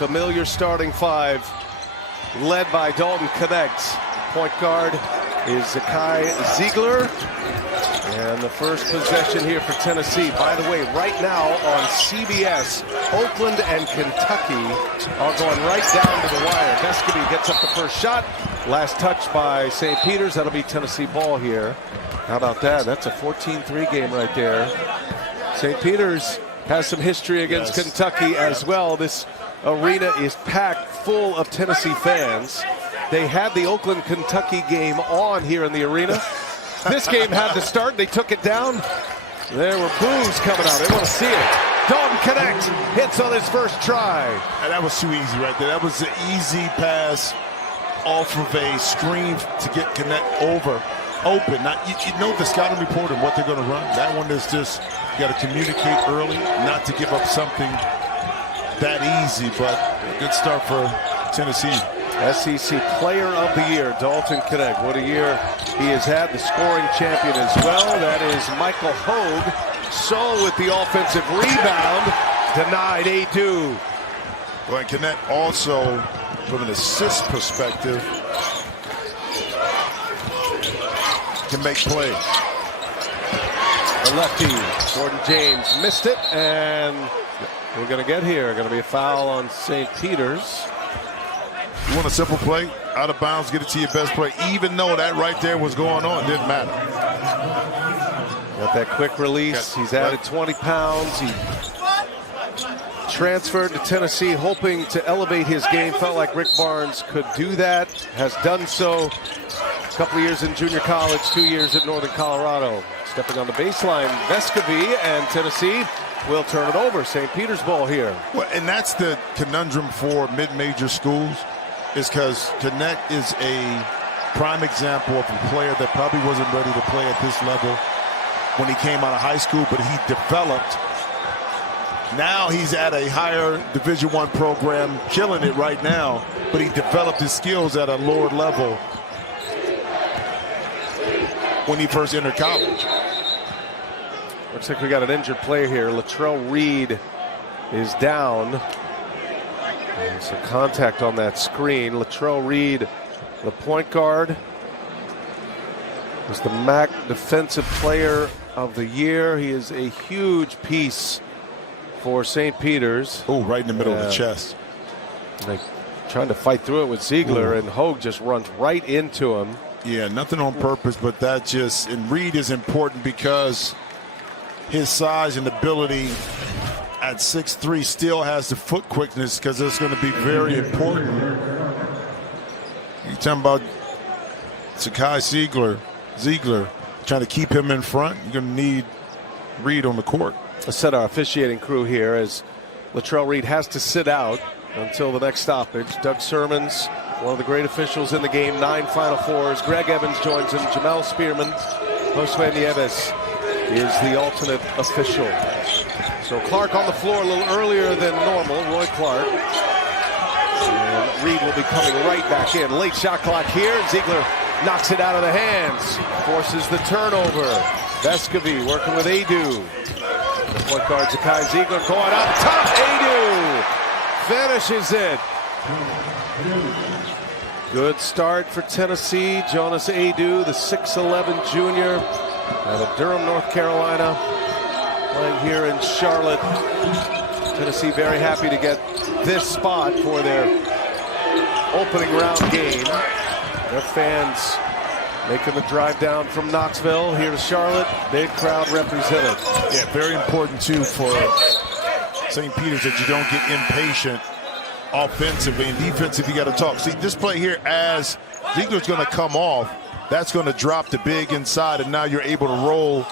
familiar starting five, led by Dalton Connect. Point guard is Zakai Ziegler. And the first possession here for Tennessee. By the way, right now on CBS, Oakland and Kentucky are going right down to the wire. Vescovy gets up the first shot. Last touch by St. Peter's. That'll be Tennessee ball here. How about that? That's a 14-3 game right there. St. Peter's has some history against Kentucky as well. This arena is packed full of Tennessee fans. They had the Oakland-Kentucky game on here in the arena. This game had to start. They took it down. There were boos coming out. They want to see it. Dalton Connect hits on his first try. And that was too easy right there. That was an easy pass off of a screen to get Connect open. Now, you know the scouting report and what they're going to run. That one is just, you got to communicate early, not to give up something that easy, but a good start for Tennessee. SEC Player of the Year, Dalton Connect. What a year he has had. The scoring champion as well. That is Michael Hogue. So with the offensive rebound, denied Adu. Well, and Connect also, from an assist perspective, can make plays. The lefty, Jordan James, missed it, and we're going to get here. Going to be a foul on St. Peter's. You want a simple play, out of bounds, get it to your best play. Even though that right there was going on, didn't matter. Got that quick release. He's added 20 pounds. He transferred to Tennessee, hoping to elevate his game. Felt like Rick Barnes could do that. Has done so. A couple of years in junior college, 2 years at Northern Colorado. Stepping on the baseline, Vescovy, and Tennessee will turn it over. St. Peter's ball here. Well, and that's the conundrum for mid-major schools, is because Connect is a prime example of a player that probably wasn't ready to play at this level when he came out of high school, but he developed. Now he's at a higher Division I program, killing it right now, but he developed his skills at a lower level when he first entered college. Looks like we got an injured player here. Latrell Reed is down. And some contact on that screen. Latrell Reed, the point guard, was the MAC Defensive Player of the Year. He is a huge piece for St. Peter's. Oh, right in the middle of the chest. Like trying to fight through it with Ziegler, and Hogue just runs right into him. Yeah, nothing on purpose, but that just, and Reed is important because his size and ability at 6'3" still has the foot quickness, because it's going to be very important. You're talking about Zakai Ziegler trying to keep him in front. You're going to need Reed on the court. Let's set our officiating crew here as Latrell Reed has to sit out until the next stoppage. Doug Sermons, one of the great officials in the game, 9 Final Fours. Greg Evans joins him. Jamel Spearman, Josue Nieves is the alternate official. So Clark on the floor a little earlier than normal, Roy Clark. And Reed will be coming right back in. Late shot clock here. Ziegler knocks it out of the hands. Forces the turnover. Vescovy working with Adu. The point guard Zakai Ziegler going up top. Adu finishes it. Good start for Tennessee. Jonas Adu, the 6'11 junior out of Durham, North Carolina, playing here in Charlotte. Tennessee very happy to get this spot for their opening round game. Their fans making the drive down from Knoxville here to Charlotte. Big crowd represented. Yeah, very important too for St. Peter's that you don't get impatient offensively and defensively. You got to talk. See, this play here, as Ziegler's going to come off, that's going to drop the big inside, and now you're able to roll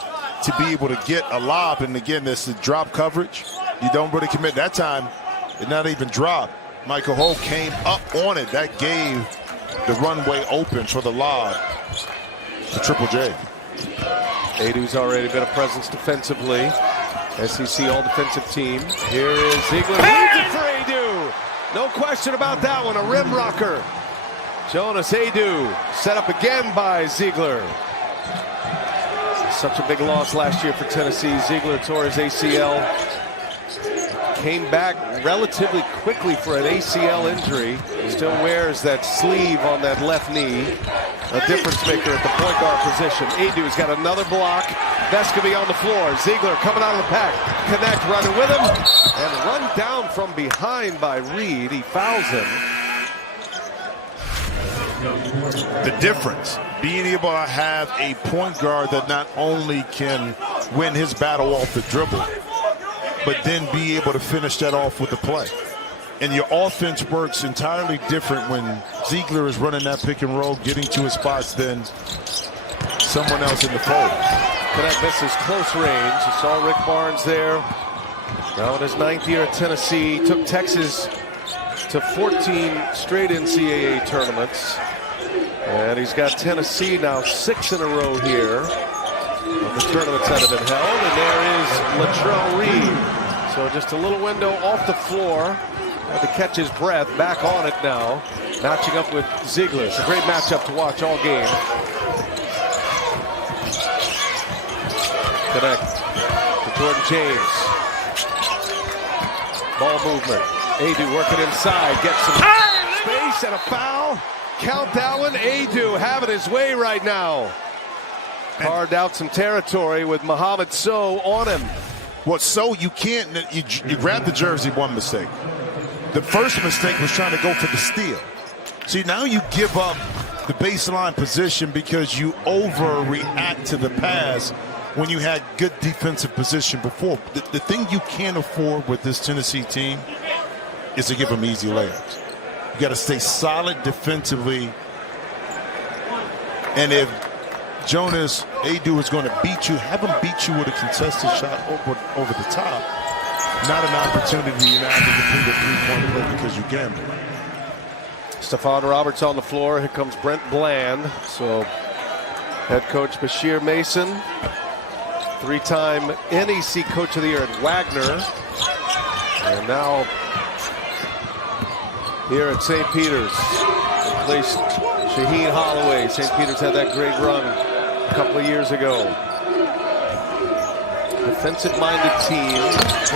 to be able to get a lob. And again, this is drop coverage. You don't really commit. That time, it not even dropped. Michael Hogue came up on it. That gave the runway open for the lob to Triple J. Adu's already been a presence defensively. SEC all-defensive team. Here is Ziegler. Leads it for Adu. No question about that one. A rim rocker. Jonas Adu set up again by Ziegler. Such a big loss last year for Tennessee. Ziegler tore his ACL. came back relatively quickly for an ACL injury. Still wears that sleeve on that left knee. A difference maker at the point guard position. Adu's got another block. Vescovi on the floor. Ziegler coming out of the pack. Connect running with him. And run down from behind by Reed. He fouls him. The difference, being able to have a point guard that not only can win his battle off the dribble, but then be able to finish that off with the play. And your offense works entirely different when Ziegler is running that pick and roll, getting to his spots, than someone else in the fold. Connect misses close range. You saw Rick Barnes there. Now in his 9th year at Tennessee, took Texas to 14 straight NCAA tournaments. And he's got Tennessee now 6 in a row here of the tournaments that have been held. And there is Latrell Reed. So just a little window off the floor. Had to catch his breath. Back on it now. Matching up with Ziegler. It's a great matchup to watch all game. Connect to Jordan James. Ball movement. Adu working inside. Gets some space and a foul. Count that one. Adu having his way right now. Carved out some territory with Mohamed Sow on him. Well, so you can't, you grab the jersey, one mistake. The first mistake was trying to go for the steal. See, now you give up the baseline position because you overreact to the pass when you had good defensive position before. The thing you can't afford with this Tennessee team is to give them easy layups. You got to stay solid defensively. And if Jonas Adu is going to beat you, have him beat you with a contested shot over the top. Not an opportunity now to complete a three-point play because you gambled. Stephon Roberts on the floor. Here comes Brent Bland. So head coach Bashir Mason, 3-time NEC Coach of the Year at Wagner. And now here at St. Peter's, replaced Shaheen Holloway. St. Peter's had that great run a couple of years ago. Defensive-minded team.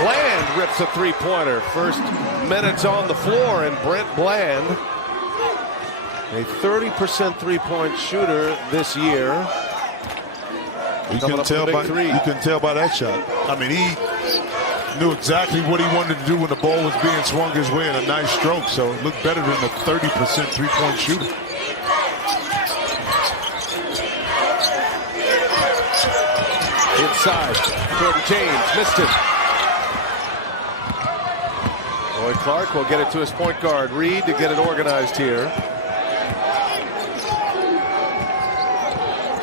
Bland rips a three-pointer. First minutes on the floor, and Brent Bland, a 30% three-point shooter this year. You can tell by that shot. I mean, he knew exactly what he wanted to do when the ball was being swung his way in a nice stroke, so it looked better than a 30% three-point shooter. Inside, Jordan James missed it. Roy Clark will get it to his point guard, Reed, to get it organized here.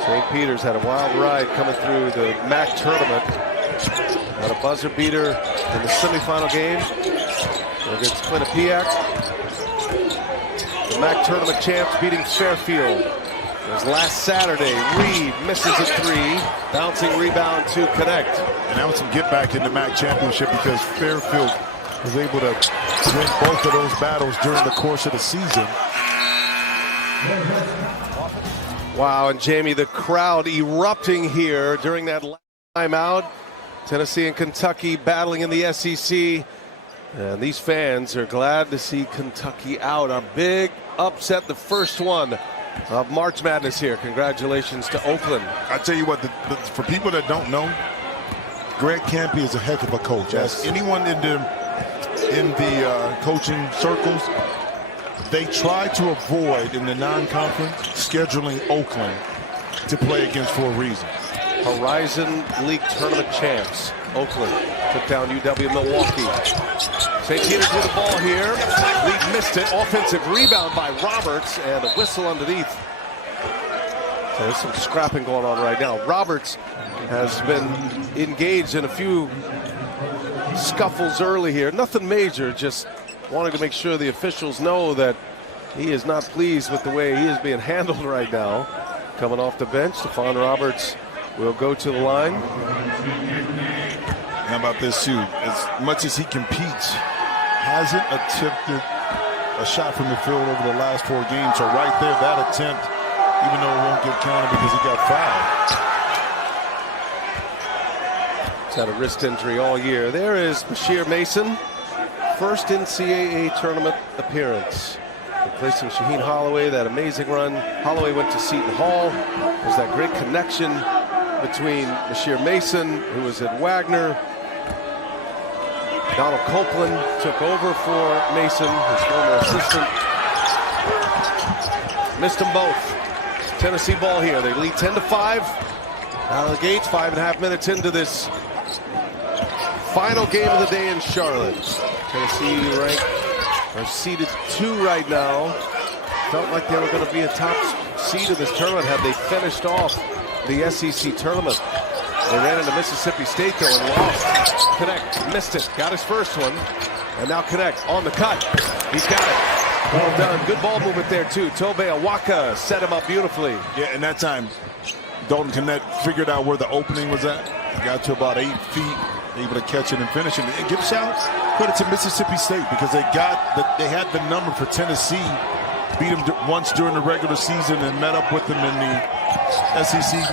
St. Peter's had a wild ride coming through the MAC tournament. Got a buzzer beater in the semifinal game against Quinnipiac. The MAC tournament champs beating Fairfield. It was last Saturday. Reed misses a three. Bouncing rebound to Connect. And that was some get back in the MAC championship because Fairfield was able to win both of those battles during the course of the season. Wow, and Jamie, the crowd erupting here during that timeout. Tennessee and Kentucky battling in the SEC. And these fans are glad to see Kentucky out. A big upset, the first one of March Madness here. Congratulations to Oakland. I tell you what, for people that don't know, Greg Kampe is a heck of a coach. Yes. As anyone in the coaching circles, they try to avoid in the non-conference scheduling Oakland to play against for a reason. Horizon League tournament champs. Oakland took down UW-Milwaukee. St. Peter's with the ball here. League missed it. Offensive rebound by Roberts and a whistle underneath. So there's some scrapping going on right now. Roberts has been engaged in a few scuffles early here. Nothing major, just wanting to make sure the officials know that he is not pleased with the way he is being handled right now. Coming off the bench, Stephon Roberts will go to the line. How about this too? As much as he competes, hasn't attempted a shot from the field over the last 4 games. So right there, that attempt, even though it won't get counted because he got fouled. He's had a wrist injury all year. There is Bashir Mason, first NCAA tournament appearance, replacing Shaheen Holloway. That amazing run. Holloway went to Seton Hall. There's that great connection between Bashir Mason, who was at Wagner. Donald Copeland took over for Mason, his former assistant. Missed them both. Tennessee ball here. They lead 10-5. Out of the gates, 5.5 minutes into this final game of the day in Charlotte. Tennessee ranked are seeded 2 right now. Felt like they were going to be a top seed of this tournament had they finished off the SEC tournament. They ran into Mississippi State though and lost. Connect missed it. Got his first one. And now Connect on the cut. He's got it. Well done. Good ball movement there too. Tobe Awaka set him up beautifully. Yeah, and that time Dalton Connect figured out where the opening was at. Got to about 8 feet, able to catch it and finish it. And give shout credit to Mississippi State because they had the number for Tennessee. Beat them once during the regular season and met up with them in the SEC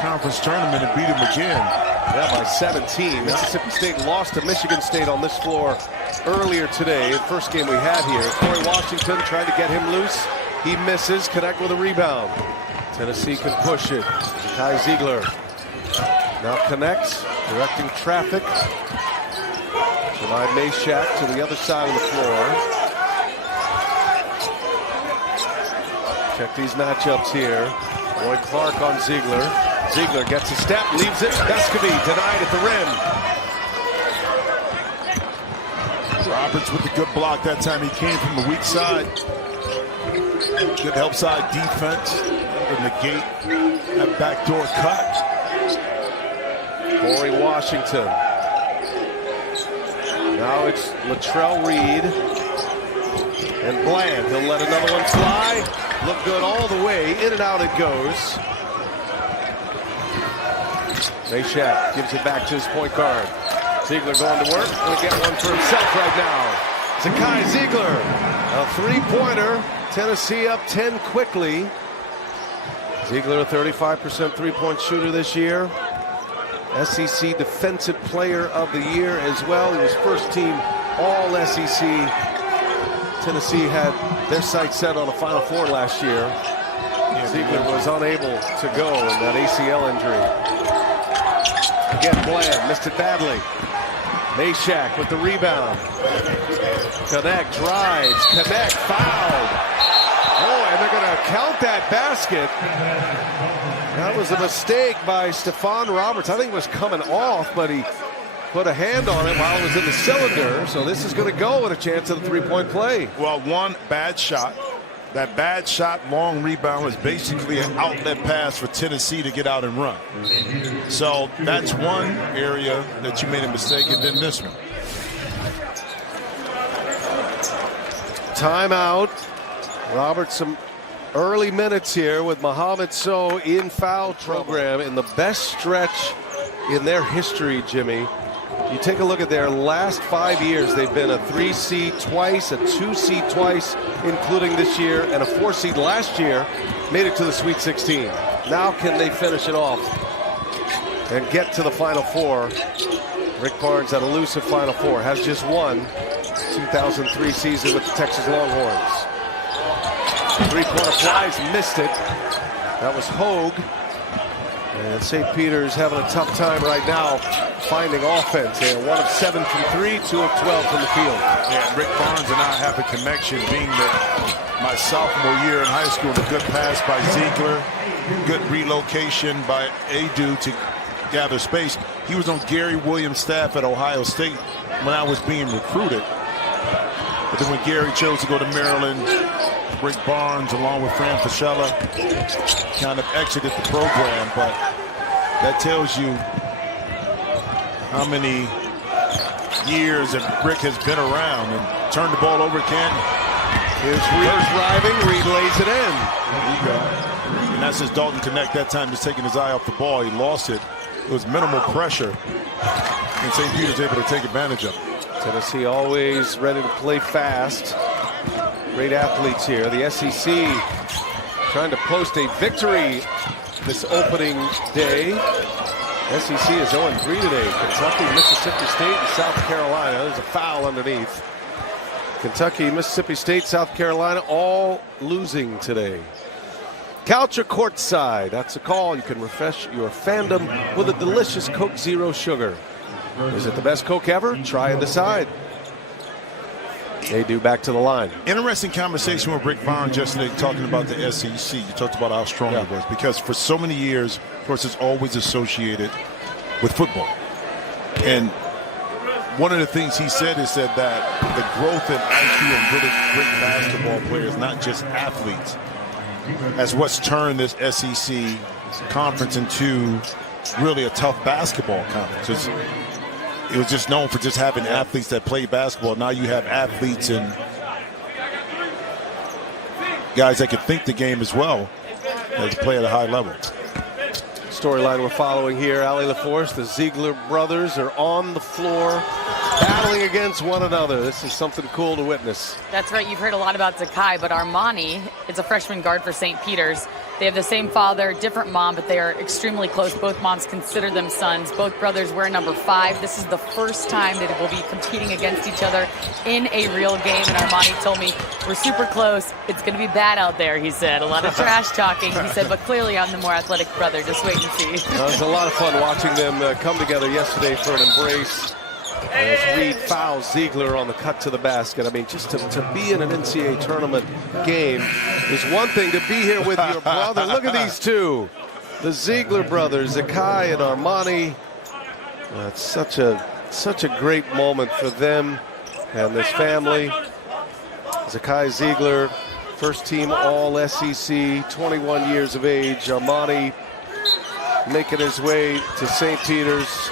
conference tournament and beat them again. Yeah, by 17. Mississippi State lost to Michigan State on this floor earlier today. The first game we had here. Corey Washington tried to get him loose. He misses. Connect with a rebound. Tennessee can push it. Kai Ziegler now connects, directing traffic. Jemai Meshack to the other side of the floor. Check these matchups here. Roy Clark on Ziegler. Ziegler gets a step, leaves it. Vescovy denied at the rim. Roberts with the good block that time. He came from the weak side. Good help side defense. To negate that backdoor cut. Corey Washington. Now it's Latrell Reed and Bland. He'll let another one fly. Look good all the way. In and out it goes. Meshack gives it back to his point guard. Ziegler going to work. Going to get one for himself right now. Zakai Ziegler. A three-pointer. Tennessee up 10 quickly. Ziegler, a 35% three-point shooter this year. SEC Defensive Player of the Year as well. He was first team All-SEC. Tennessee had their sights set on a Final Four last year. Ziegler was unable to go in that ACL injury. Again, Bland missed it badly. Meshack with the rebound. Connect drives. Connect fouled. Oh, and they're going to count that basket. That was a mistake by Stephon Roberts. I think it was coming off, but he put a hand on it while it was in the cylinder. So this is going to go with a chance of the three-point play. Well, one bad shot. That bad shot, long rebound, was basically an outlet pass for Tennessee to get out and run. So that's one area that you made a mistake, and then this one. Timeout. Roberts some early minutes here with Mohamed Sow in foul program in the best stretch in their history, Jimmy. You take a look at their last 5 years. They've been a 3 seed twice, a 2 seed twice, including this year, and a 4 seed last year. Made it to the Sweet 16. Now can they finish it off and get to the Final Four? Rick Barnes, that elusive Final Four, has just won 2003 season with the Texas Longhorns. Three-pointer flies, missed it. That was Hogue. And St. Peter's having a tough time right now finding offense. They're 1 of 7 from 3, 2 of 12 from the field. Yeah, Rick Barnes and I have a connection, being that my sophomore year in high school, a good pass by Ziegler, good relocation by Adu to gather space. He was on Gary Williams' staff at Ohio State when I was being recruited. But then when Gary chose to go to Maryland, Rick Barnes, along with Fran Fischella, kind of exited the program. But that tells you how many years that Rick has been around and turned the ball over again. Here's Reed driving. Reed lays it in. There you go. And that's his Dalton Connect that time, just taking his eye off the ball. He lost it. It was minimal pressure. And St. Peter's able to take advantage of it. Tennessee always ready to play fast. Great athletes here. The SEC trying to post a victory this opening day. SEC is 0-3 today. Kentucky, Mississippi State, and South Carolina. There's a foul underneath. Kentucky, Mississippi State, South Carolina, all losing today. Couch or courtside? That's a call. You can refresh your fandom with a delicious Coke Zero Sugar. Is it the best Coke ever? Try and decide. They do back to the line. Interesting conversation with Rick Barnes yesterday talking about the SEC. You talked about how strong it was because for so many years, of course, it's always associated with football. And one of the things he said is that the growth in IQ and really great basketball players, not just athletes, as what's turned this SEC conference into really a tough basketball conference. It was just known for just having athletes that play basketball. Now you have athletes and guys that can think the game as well as play at a high level. Storyline we're following here, Allie LaForce, the Ziegler brothers are on the floor battling against one another. This is something cool to witness. That's right. You've heard a lot about Zakai, but Armani is a freshman guard for St. Peter's. They have the same father, different mom, but they are extremely close. Both moms consider them sons. Both brothers wear number 5. This is the first time that will be competing against each other in a real game. And Armani told me, we're super close. It's going to be bad out there, he said. A lot of trash talking. He said, but clearly I'm the more athletic brother. Just wait and see. It was a lot of fun watching them come together yesterday for an embrace. As Reed fouls Ziegler on the cut to the basket. I mean, just to be in an NCAA tournament game is one thing. To be here with your brother. Look at these two. The Ziegler brothers, Zakai and Armani. It's such a great moment for them and this family. Zakai Ziegler, first team All-SEC, 21 years of age. Armani making his way to St. Peter's.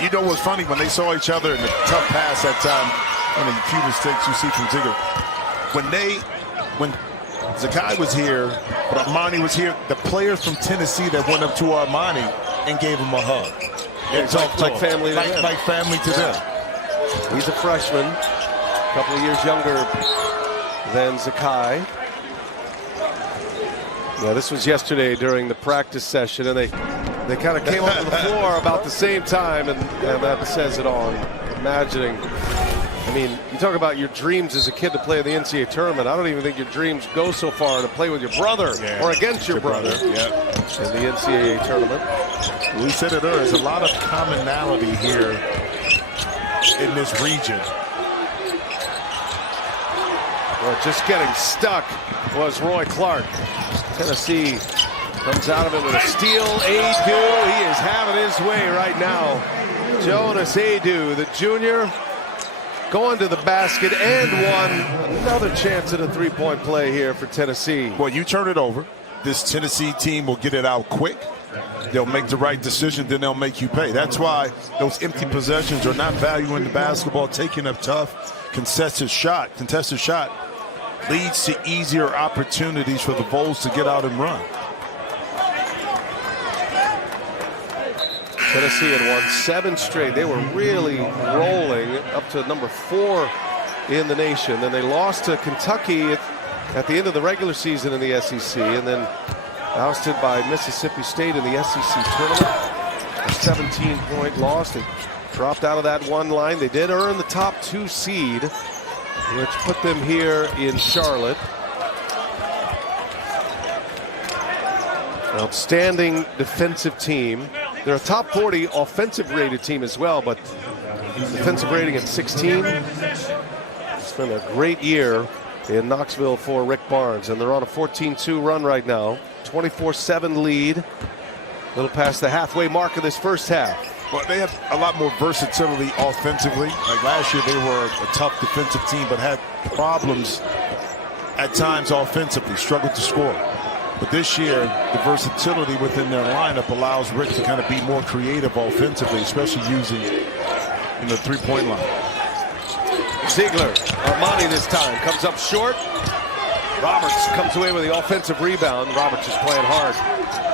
You know what's funny? When they saw each other in the tough pass that time, one of the few mistakes you see from Ziegler. When Zakai was here, but Armani was here, the players from Tennessee that went up to Armani and gave him a hug. And talked like family to him. Like family to them. He's a freshman, a couple of years younger than Zakai. Yeah, this was yesterday during the practice session, and they kind of came onto the floor about the same time, and that says it all. Imagining, I mean, you talk about your dreams as a kid to play in the NCAA tournament. I don't even think your dreams go so far to play with your brother or against your brother in the NCAA tournament. We said it earlier, there's a lot of commonality here in this region. Well, just getting stuck was Roy Clark. Tennessee comes out of it with a steal. Adu, he is having his way right now. Jonas Adu, the junior, going to the basket and won. Another chance at a three-point play here for Tennessee. Well, you turn it over. This Tennessee team will get it out quick. They'll make the right decision, then they'll make you pay. That's why those empty possessions are not valuing the basketball, taking up tough, contested shot leads to easier opportunities for the Vols to get out and run. Tennessee had won 7 straight. They were really rolling up to number 4 in the nation. Then they lost to Kentucky at the end of the regular season in the SEC, and then ousted by Mississippi State in the SEC tournament. A 17-point loss. They dropped out of that one line. They did earn the top 2 seed, which put them here in Charlotte. Outstanding defensive team. They're a top 40 offensive rated team as well, but defensive rating at 16. It's been a great year in Knoxville for Rick Barnes, and they're on a 14-2 run right now. 24-7 lead. A little past the halfway mark of this first half. Well, they have a lot more versatility offensively. Like last year, they were a tough defensive team, but had problems at times offensively, struggled to score. But this year, the versatility within their lineup allows Rick to kind of be more creative offensively, especially using in the three-point line. Ziegler, Armani this time, comes up short. Roberts comes away with the offensive rebound. Roberts is playing hard.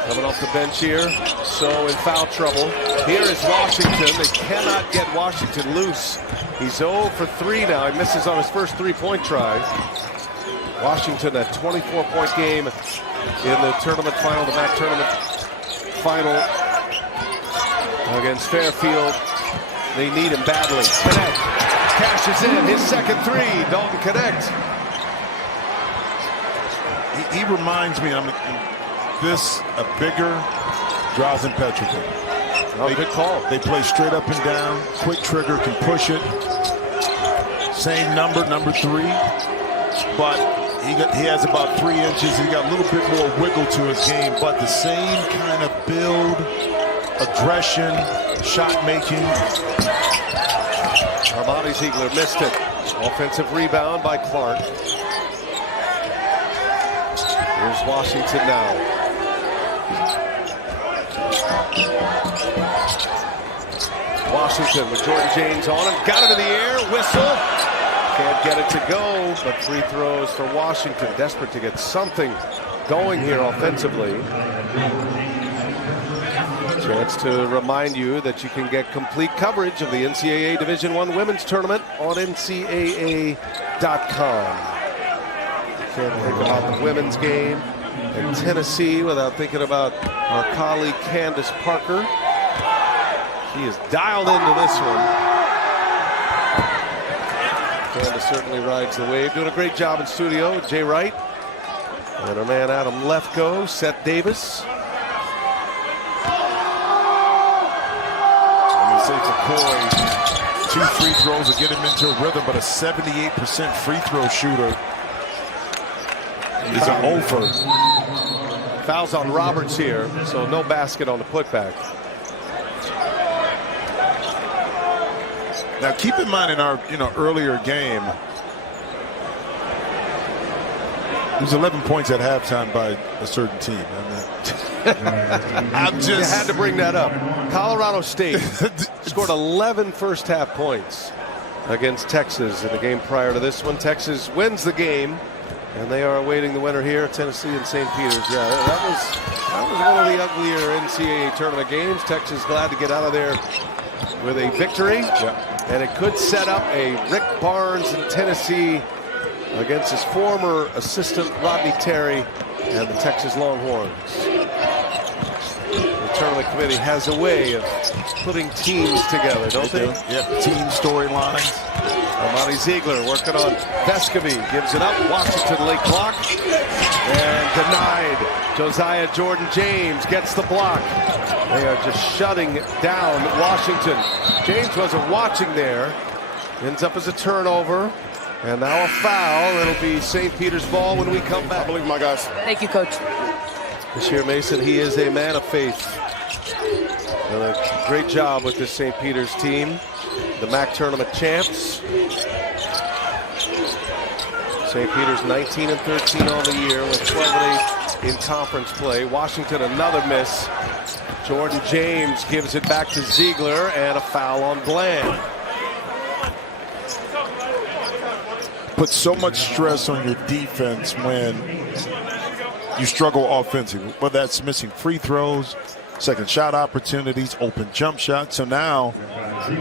Coming off the bench here, so in foul trouble. Here is Washington. They cannot get Washington loose. He's 0 for 3 now. He misses on his first three-point try. Washington, a 24-point game in the tournament final, the MAC tournament final against Fairfield. They need him badly. Connect cashes in his second three. Dalton Connect. He reminds me, a bigger Drazen Petrovic. Oh, good call. They play straight up and down, quick trigger, can push it. Same number 3, but he has about 3 inches. He got a little bit more wiggle to his game, but the same kind of build, aggression, shot making. Armani Ziegler missed it. Offensive rebound by Clark. Here's Washington now. Washington with Jordan James on him. Got him in the air. Whistle. Can't get it to go, but free throws for Washington. Desperate to get something going here offensively. Chance to remind you that you can get complete coverage of the NCAA Division I Women's Tournament on NCAA.com. You can't think about the women's game in Tennessee without thinking about our colleague Candace Parker. She is dialed into this one. Candace certainly rides the wave. Doing a great job in studio with Jay Wright. And our man Adam Lefko, Seth Davis. Say for Coy, 2 free throws will get him into a rhythm, but a 78% free throw shooter is an over. Fouls on Roberts here, so no basket on the putback. Now keep in mind in our earlier game, it was 11 points at halftime by a certain team. You had to bring that up. Colorado State scored 11 first half points against Texas in the game prior to this one. Texas wins the game, and they are awaiting the winner here, Tennessee and St. Peter's. Yeah, that was one of the uglier NCAA tournament games. Texas glad to get out of there with a victory. Yeah. And it could set up a Rick Barnes in Tennessee against his former assistant Rodney Terry and the Texas Longhorns. The tournament committee has a way of putting teams together, don't they? Yeah, team storylines. Armani Ziegler working on Vescovy, gives it up. Washington late clock and denied. Josiah Jordan James gets the block. They are just shutting down Washington. James wasn't watching there. Ends up as a turnover. And now a foul. It'll be St. Peter's ball when we come back. I believe my guys. Thank you, Coach. Bashir Mason, he is a man of faith. Done a great job with this St. Peter's team. The MAC tournament champs. St. Peter's 19-13 on the year with 12-8 in conference play. Washington another miss. Jordan James gives it back to Ziegler and a foul on Bland. Put so much stress on your defense when you struggle offensively, whether that's missing free throws, second shot opportunities, open jump shots. So now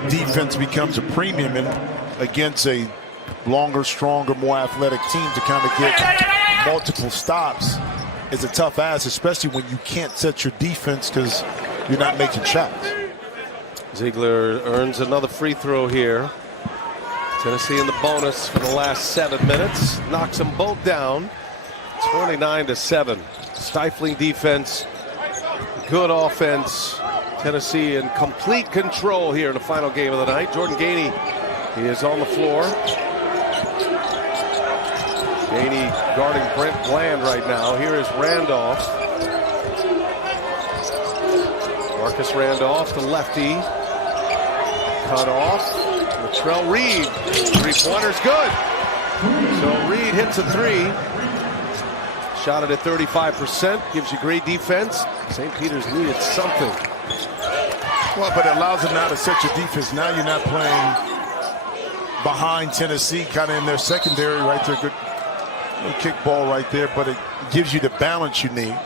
defense becomes a premium against a longer, stronger, more athletic team to kind of get multiple stops. Is a tough ask, especially when you can't set your defense because you're not making shots. Ziegler earns another free throw here. Tennessee in the bonus for the last 7 minutes. Knocks them both down. 29-7. Stifling defense. Good offense. Tennessee in complete control here in the final game of the night. Jordan Gainey, he is on the floor. Gainey guarding Brent Bland right now. Here is Randolph. Marcus Randolph, the lefty. Cut off. Latrell Reed. Three-pointer's good. So Reed hits a three. Shot it at 35%. Gives you great defense. St. Peter's needed something. Well, but it allows them now to set your defense. Now you're not playing behind Tennessee, kind of in their secondary right there. Good little kick ball right there, but it gives you the balance you need.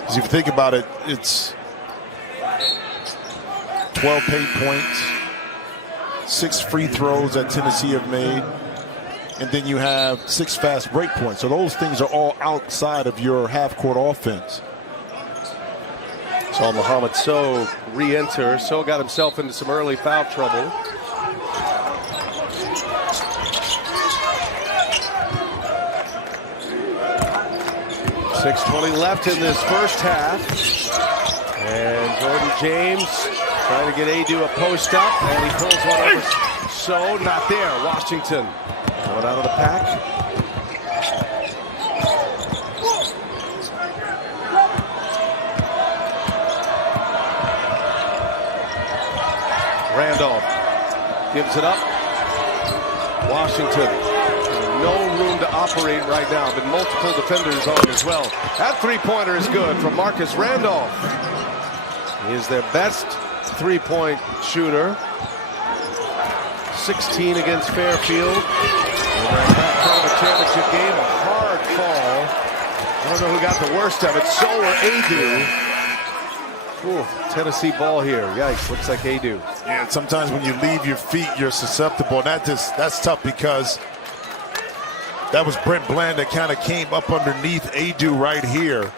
Because if you think about it, it's 12 paid points, 6 free throws that Tennessee have made, and then you have 6 fast break points. So those things are all outside of your half-court offense. Saw Mohamed Sow re-enter. Sow got himself into some early foul trouble. .6:20 left in this first half. And Jordan James trying to get Adu a post up, and he pulls one over. So not there. Washington going out of the pack. Randolph gives it up. Washington, no room to operate right now, but multiple defenders on as well. That three-pointer is good from Marcus Randolph. He is their best three-point shooter. 16 against Fairfield. In that Pac-12 championship game, a hard fall. I don't know who got the worst of it. So or Adu. Ooh, Tennessee ball here. Yikes, looks like Adu. Yeah, sometimes when you leave your feet, you're susceptible. And that's tough because that was Brent Bland that kind of came up underneath Adu right here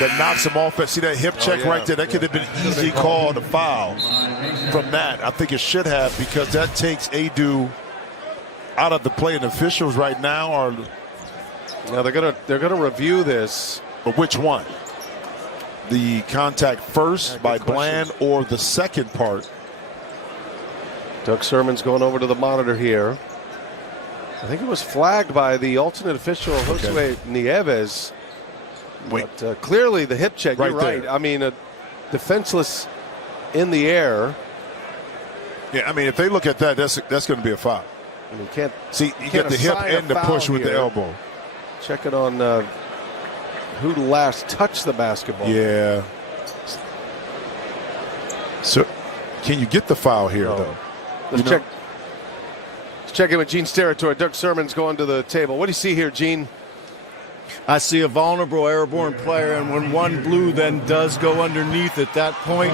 that knocks him off. See that hip check right there? That could have been easily called a foul from that. I think it should have, because that takes Adu out of the play. And officials right now are. Now they're gonna review this. But which one? The contact first by Bland or the second part? Doug Sermon's going over to the monitor here. I think it was flagged by the alternate official, Josue Nieves. But clearly the hip check, you're right. I mean, a defenseless in the air. Yeah, I mean, if they look at that, that's going to be a foul. I mean, you can't see. You get the hip and the push with the elbow. Check it on who last touched the basketball. Yeah. So, can you get the foul here, though? Let's check. Let's check in with Gene Steratore. Doug Sermon's going to the table. What do you see here, Gene? I see a vulnerable airborne player, and when one blue then does go underneath at that point,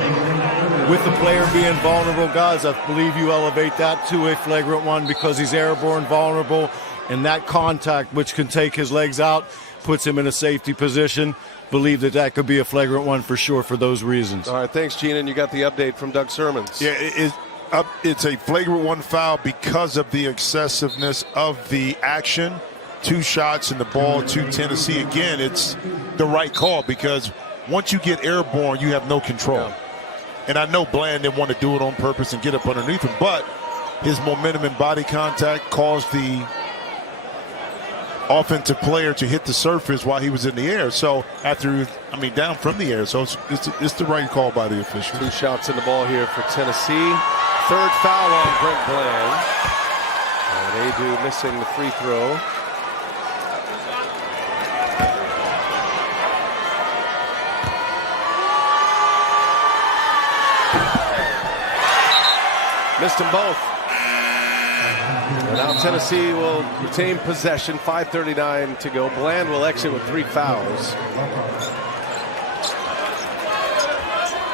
with the player being vulnerable, guys, I believe you elevate that to a flagrant one because he's airborne, vulnerable, and that contact, which can take his legs out, puts him in a safety position. Believe that could be a flagrant one for sure for those reasons. All right, thanks, Gene, and you got the update from Doug Sermon. Yeah, it's a flagrant one foul because of the excessiveness of the action. 2 shots in the ball to Tennessee. Again, it's the right call because once you get airborne, you have no control. Yeah. And I know Bland didn't want to do it on purpose and get up underneath him, but his momentum and body contact caused the offensive player to hit the surface while he was in the air. So after, down from the air. So it's the right call by the official. 2 shots in the ball here for Tennessee. 3rd foul on Brent Bland. And Adu missing the free throw. Missed them both. And now Tennessee will retain possession. 5:39 to go. Bland will exit with 3 fouls.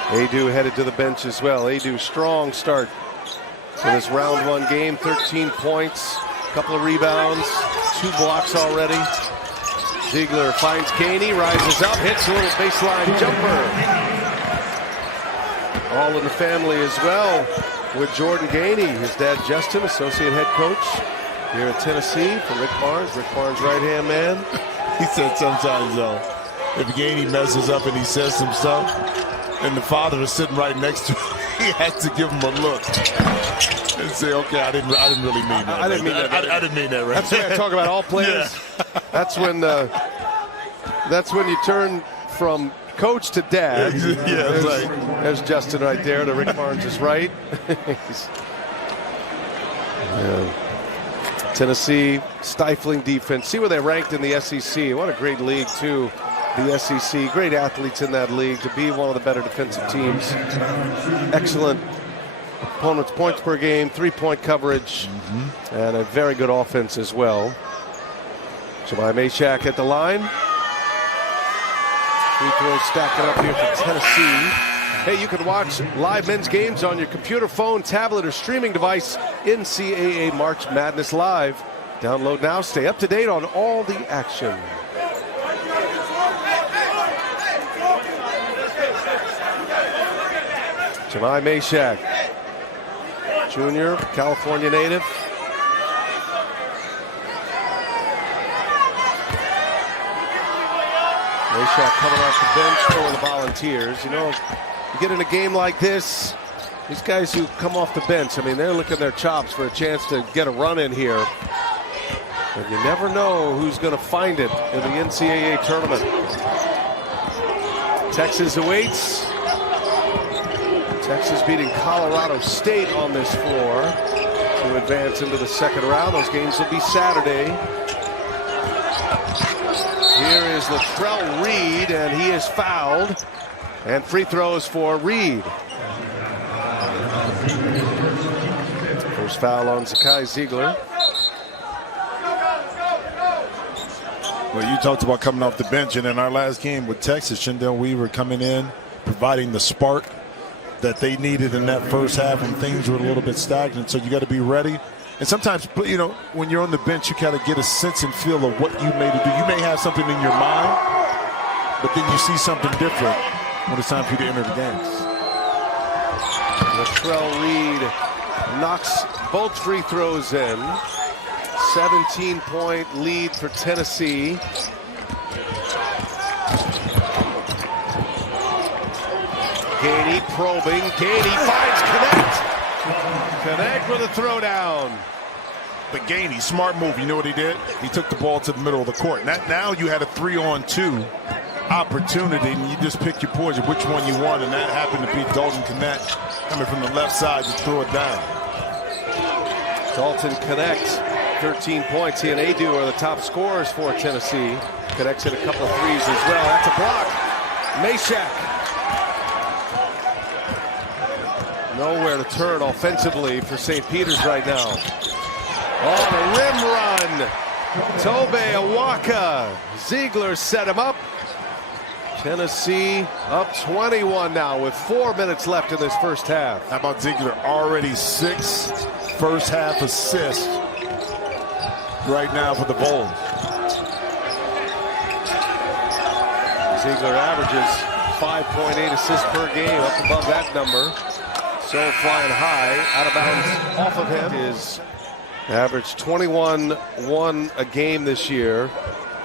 Adu headed to the bench as well. Adu, strong start to this round 1 game. 13 points, a couple of rebounds, 2 blocks already. Ziegler finds Caney, rises up, hits a little baseline jumper. All in the family as well with Jordan Gainey, his dad Justin, associate head coach here at Tennessee for Rick Barnes. Rick Barnes' right-hand man. He said sometimes, though, if Gainey messes up and he says some stuff, and the father is sitting right next to him, he has to give him a look and say, "Okay, I didn't really mean that. I didn't mean that. I didn't mean that." Right? That's when I talk about all players. Yeah. That's when you turn from coach to dad. Yeah, there's Justin right there. To Rick Barnes is right. Tennessee stifling defense. See where they ranked in the SEC. What a great league too. The SEC, great athletes in that league to be one of the better defensive teams. Excellent opponents' points per game, 3-point coverage, and a very good offense as well. Jemai Mashak at the line. Free throws stacking up here for Tennessee. Hey, you can watch live men's games on your computer, phone, tablet, or streaming device. NCAA March Madness Live. Download now. Stay up to date on all the action. Javai Meshak, junior, California native. Meshak coming off the bench for the Volunteers. You know, you get in a game like this, these guys who come off the bench, I mean, they're licking their chops for a chance to get a run in here. And you never know who's going to find it in the NCAA tournament. Texas awaits. Texas beating Colorado State on this floor to advance into the second round. Those games will be Saturday. Here is Latrell Reed, and he is fouled. And free throws for Reed. First foul on Zakai Ziegler. Well, you talked about coming off the bench, and in our last game with Texas, Shendell Weaver coming in, providing the spark that they needed in that first half when things were a little bit stagnant. So you got to be ready. And sometimes, you know, when you're on the bench, you kind of get a sense and feel of what you may do. You may have something in your mind, but then you see something different when it's time for you to enter the games. Latrell Reed knocks both free throws in. 17-point lead for Tennessee. Gainey probing. Gainey finds Connect. Connect with a throwdown. But Gainey, smart move. You know what he did? He took the ball to the middle of the court. Now you had a 3-on-2 opportunity, and you just pick your poison, which one you want, and that happened to be Dalton Connect coming from the left side to throw it down. Dalton Connect, 13 points. He and Adu are the top scorers for Tennessee. Connects hit a couple of threes as well. That's a block. Meshak. Nowhere to turn offensively for St. Peter's right now. Oh, the rim run. Tobe Awaka. Ziegler set him up. Tennessee up 21 now with 4 minutes left in this first half. How about Ziegler? Already 6 first half assists right now for the Vols. Ziegler averages 5.8 assists per game, up above that number. So flying high, out of bounds off of him is averaged 21-1 a game this year.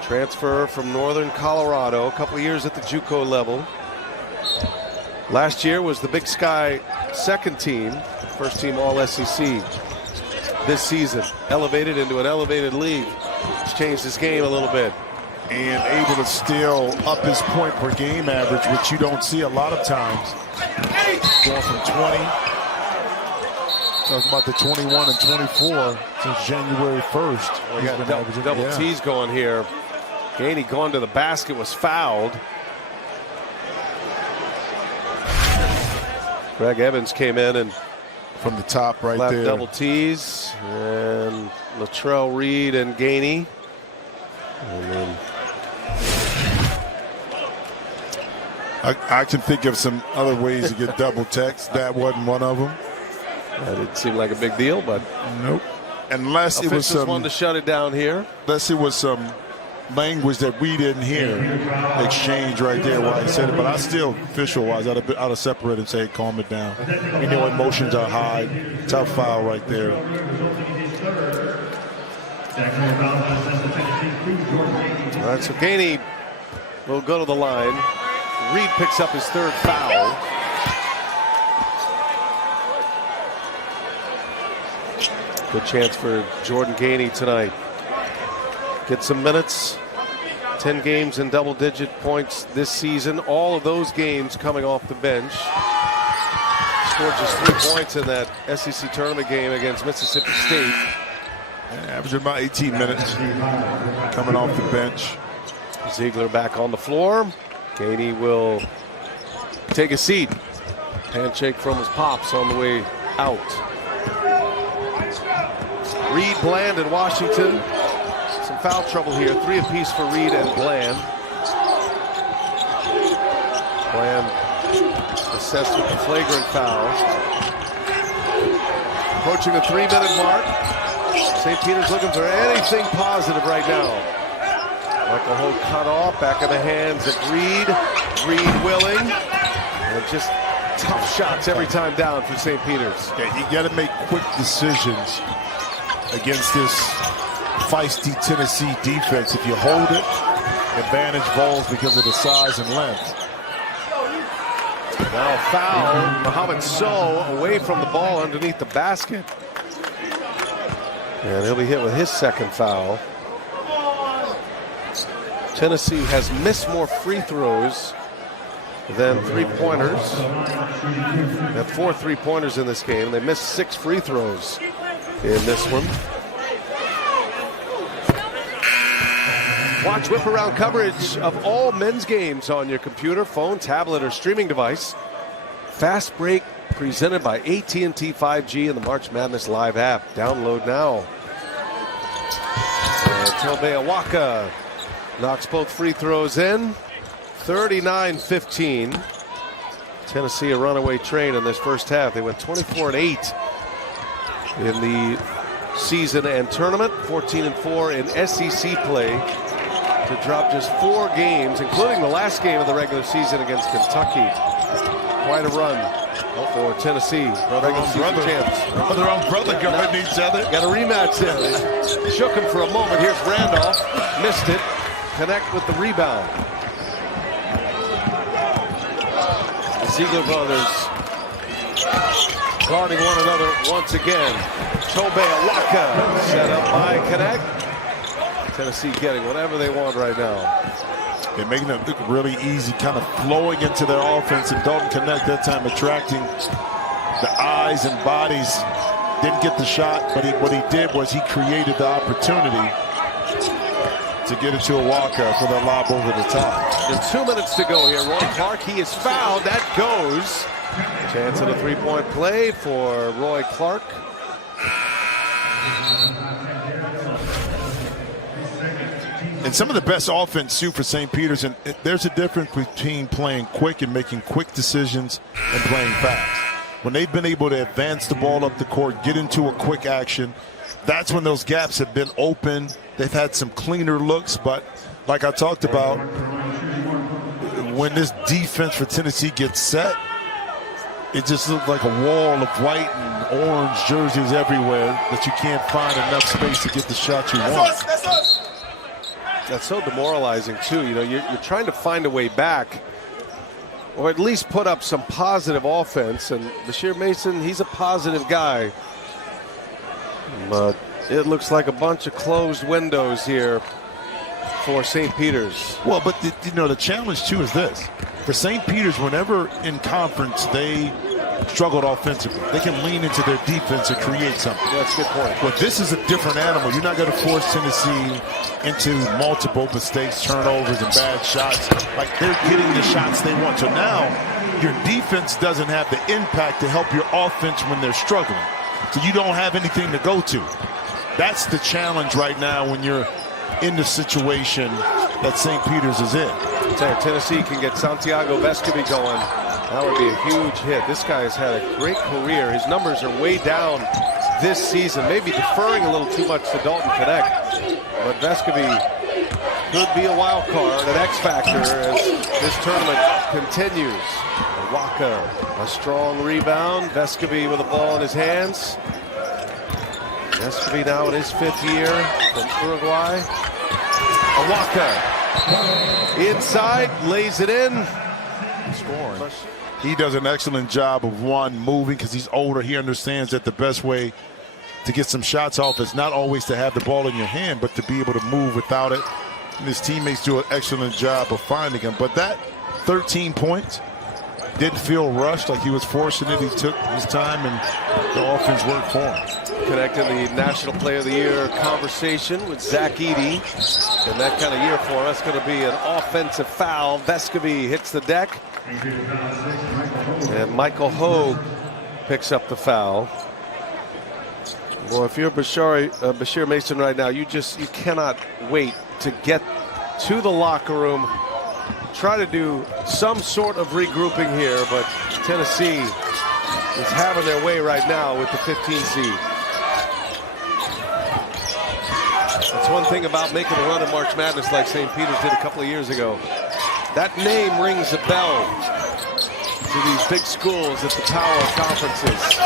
Transfer from Northern Colorado, a couple of years at the JUCO level. Last year was the Big Sky second team, first team All-SEC. This season, elevated into an elevated league. It's changed his game a little bit. And able to still up his point per game average, which you don't see a lot of times. Going from 20, talking about the 21 and 24 since January 1st. We got double T's going here. Gainey going to the basket, was fouled. Greg Evans came in and from the top right left there. Double T's, and Latrell Reed and Gainey. And then I can think of some other ways to get double text. That wasn't one of them. that didn't seem like a big deal, but Nope. Unless it was some, wanted to shut it down here. unless it was some language that we didn't hear exchange right there while he said it. But I still, official-wise, I'd have separated and say, calm it down. We know emotions are high. Tough foul right there. All right, so Gainey will go to the line. Reed picks up his third foul. Good chance for Jordan Gainey tonight. Get some minutes. 10 games in double-digit points this season. All of those games coming off the bench. Scored just 3 points in that SEC tournament game against Mississippi State. Averaging about 18 minutes coming off the bench. Ziegler back on the floor. Gainey will take a seat. Handshake from his pops on the way out. Reed, Bland, and Washington. Some foul trouble here. 3 apiece for Reed and Bland. Bland assessed with the flagrant foul. Approaching the 3-minute mark. St. Peter's looking for anything positive right now. Michael Holt cut off, back in the hands of Reed. Reed willing. And just tough shots every time down for St. Peter's. Yeah, you got to make quick decisions against this feisty Tennessee defense. If you hold it, advantage Vols because of the size and length. Now foul, Mohamed Sow away from the ball underneath the basket. And he'll be hit with his second foul. Tennessee has missed more free throws than three-pointers. They have 4 3-pointers in this game. They missed 6 free throws in this one. Watch whip-around coverage of all men's games on your computer, phone, tablet, or streaming device. Fast Break presented by AT&T 5G and the March Madness Live app. Download now. And Tobe Awaka knocks both free throws in. 39-15. Tennessee a runaway train in this first half. They went 24-8 in the season and tournament, 14-4 in SEC play, to drop just 4 games, including the last game of the regular season against Kentucky. Quite a run for Tennessee. Brother on brother going each other. Got a rematch there. They shook him for a moment. Here's Randolph. Missed it. Connect with the rebound. The Ziegler brothers guarding one another once again. Tobe Awaka set up by Connect. Tennessee getting whatever they want right now. They're making it look really easy, kind of flowing into their offense, and Dalton Connect that time attracting the eyes and bodies. Didn't get the shot, but what he did was he created the opportunity to get it to Awaka for the lob over the top. There's 2 minutes to go here. Roy Clark, he is fouled. That goes. Chance at a 3-point play for Roy Clark. And some of the best offense too for St. Peter's, and there's a difference between playing quick and making quick decisions and playing fast. When they've been able to advance the ball up the court, get into a quick action, that's when those gaps have been open. They've had some cleaner looks, but like I talked about, when this defense for Tennessee gets set, it just looks like a wall of white and orange jerseys everywhere that you can't find enough space to get the shot you want. That's so demoralizing too. You know, you're trying to find a way back, or at least put up some positive offense. And Bashir Mason, he's a positive guy, but it looks like a bunch of closed windows here for St. Peter's. Well, but the challenge too is this: for St. Peter's, whenever in conference they struggled offensively, they can lean into their defense and create something. That's a good point. But this is a different animal. You're not going to force Tennessee into multiple mistakes, turnovers, and bad shots. Like, they're getting the shots they want. So now your defense doesn't have the impact to help your offense when they're struggling. So you don't have anything to go to. That's the challenge right now when you're in the situation that St. Peter's is in. Tennessee can get Santiago Vescovi going. That would be a huge hit. This guy has had a great career. His numbers are way down this season, maybe deferring a little too much to Dalton Connect. But Vescovi could be a wild card, an X factor as this tournament continues. Awaka, a strong rebound. Vescovi with the ball in his hands. Vescovi now in his 5th year from Uruguay. Awaka inside, lays it in. Scoring. He does an excellent job of moving because he's older. He understands that the best way to get some shots off is not always to have the ball in your hand, but to be able to move without it. And his teammates do an excellent job of finding him. But that 13 points didn't feel rushed, like he was forcing it. He took his time, and the offense worked for him. Connected the National Player of the Year conversation with Zach Edey. And that kind of year for him, that's going to be an offensive foul. Vescovi hits the deck. And Michael Hogue picks up the foul. Well, if you're Bashir Mason right now, you cannot wait to get to the locker room, try to do some sort of regrouping here, but Tennessee is having their way right now with the 15 seed. That's one thing about making a run in March Madness like St. Peter's did a couple of years ago. That name rings a bell to these big schools at the power conferences.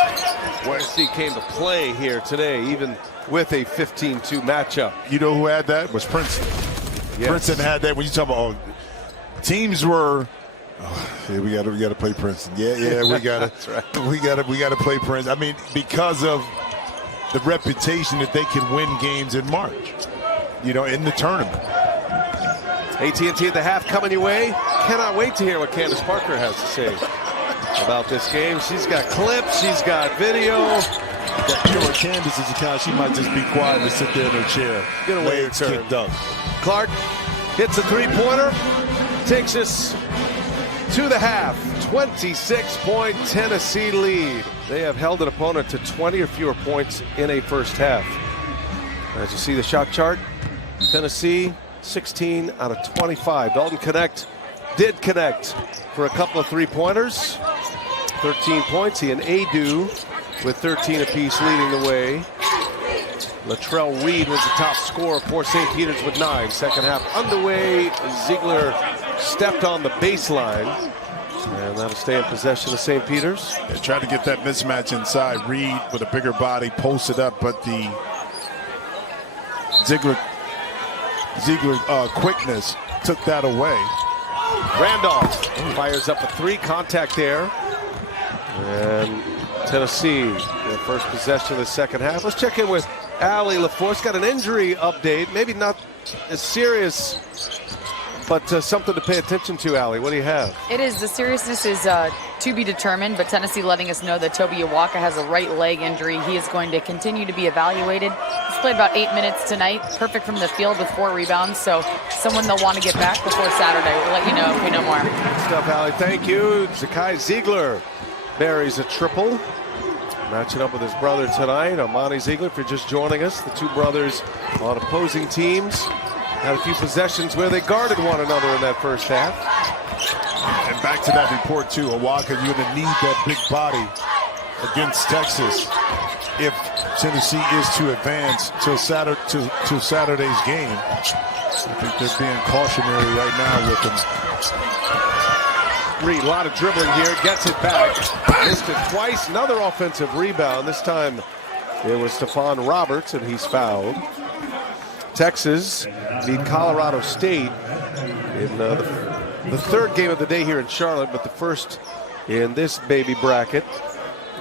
Tennessee came to play here today, even with a 15-2 matchup. You know who had that? Was Princeton. Yes. Princeton had that. When you talk about teams were, yeah, we got to play Princeton. Yeah, we got That's right. we got to play Princeton. I mean, because of the reputation that they can win games in March, in the tournament. AT&T at the half coming your way. Cannot wait to hear what Candace Parker has to say about this game. She's got clips, she's got video. Candace is the kind she might just be quiet and sit there in her chair. Gonna wait her turn. Kicked up. Clark hits a three-pointer, takes us to the half. 26-point Tennessee lead. They have held an opponent to 20 or fewer points in a first half. As you see the shot chart, Tennessee 16 out of 25. Dalton did connect for a couple of three-pointers. 13 points. He and Adu with 13 apiece leading the way. Latrell Reed was the top scorer for St. Peter's with 9. Second half underway. Ziegler stepped on the baseline. And that'll stay in possession of St. Peter's. They tried to get that mismatch inside. Reed with a bigger body posted up, but the Ziegler quickness took that away. Randolph fires up a three. Contact there. And Tennessee, their first possession of the second half. Let's check in with Allie LaForce. Got an injury update. Maybe not as serious, but something to pay attention to, Allie. What do you have? It is. The seriousness is to be determined, but Tennessee letting us know that Toby Iwaka has a right leg injury. He is going to continue to be evaluated. He's played about 8 minutes tonight. Perfect from the field with 4 rebounds. So someone they'll want to get back before Saturday. We'll let you know if we know more. Good stuff, Allie. Thank you. Zakai Ziegler buries a triple. Matching up with his brother tonight, Amani Ziegler. If you're just joining us, the two brothers on opposing teams had a few possessions where they guarded one another in that first half. And back to that report too, Iwaka, you're going to need that big body against Texas if Tennessee is to advance to Saturday's game. I think they're being cautionary right now with them. Reed, a lot of dribbling here, gets it back. Missed it twice, another offensive rebound. This time it was Stephon Roberts, and he's fouled. Texas beat Colorado State in the third game of the day here in Charlotte, but the first in this baby bracket.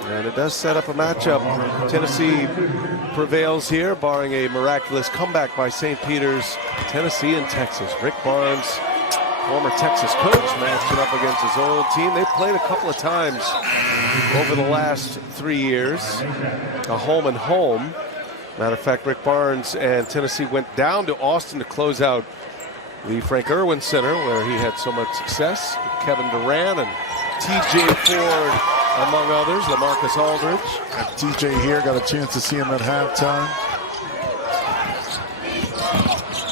And it does set up a matchup. Tennessee prevails here, barring a miraculous comeback by St. Peter's. Tennessee and Texas. Rick Barnes, former Texas coach, matching up against his old team. They played a couple of times over the last 3 years, a home and home. Matter of fact, Rick Barnes and Tennessee went down to Austin to close out the Frank Irwin Center, where he had so much success. Kevin Durant and T.J. Ford, among others, LaMarcus Aldridge. And T.J. here, got a chance to see him at halftime.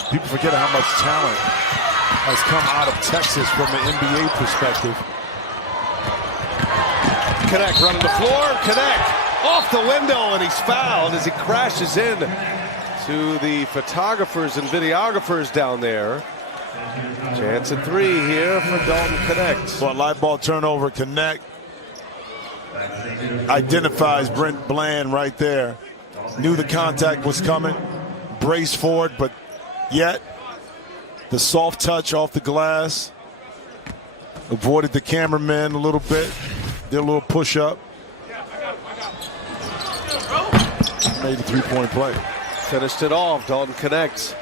People forget how much talent has come out of Texas from an NBA perspective. Connect running the floor. Connect off the window, and he's fouled as he crashes in to the photographers and videographers down there. Chance at 3 here for Dalton Connect. Well, live ball turnover. Connect identifies Brent Bland right there. Knew the contact was coming. Braced for it, but yet the soft touch off the glass. Avoided the cameraman a little bit. Did a little push up. Made a three-point play. Finished it off. Dalton Connect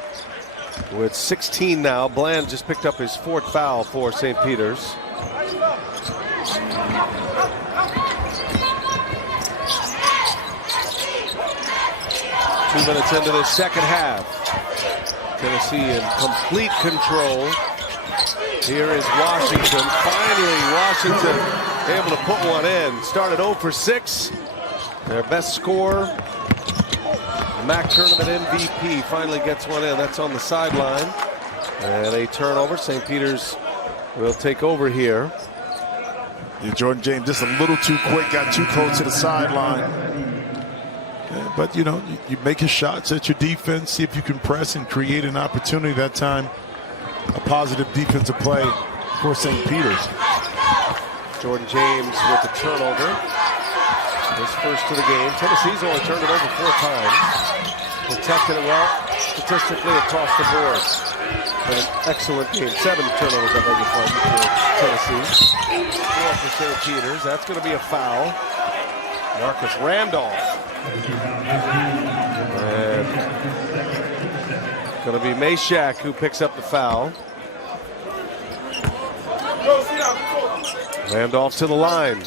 with 16 now. Bland just picked up his 4th foul for St. Peter's. Two minutes into the second half. Tennessee in complete control. Here is Washington. Finally, Washington able to put one in. Started 0 for 6. Their best scorer, MAC tournament MVP, finally gets one in. That's on the sideline. And a turnover. St. Peter's will take over here. Yeah, Jordan James just a little too quick, got too close to the sideline. Yeah, but, you know, you make your shots at your defense, see if you can press and create an opportunity. That time, a positive defensive play for St. Peter's. Jordan James with the turnover. His first to the game. Tennessee's only turned it over 4 times. Protected it well, statistically across the board. But an excellent game. 7 turnovers, I beg your pardon, for Tennessee. 4 for St. Peter's. That's going to be a foul. Marcus Randolph. And going to be Meshack who picks up the foul. Randolph to the line.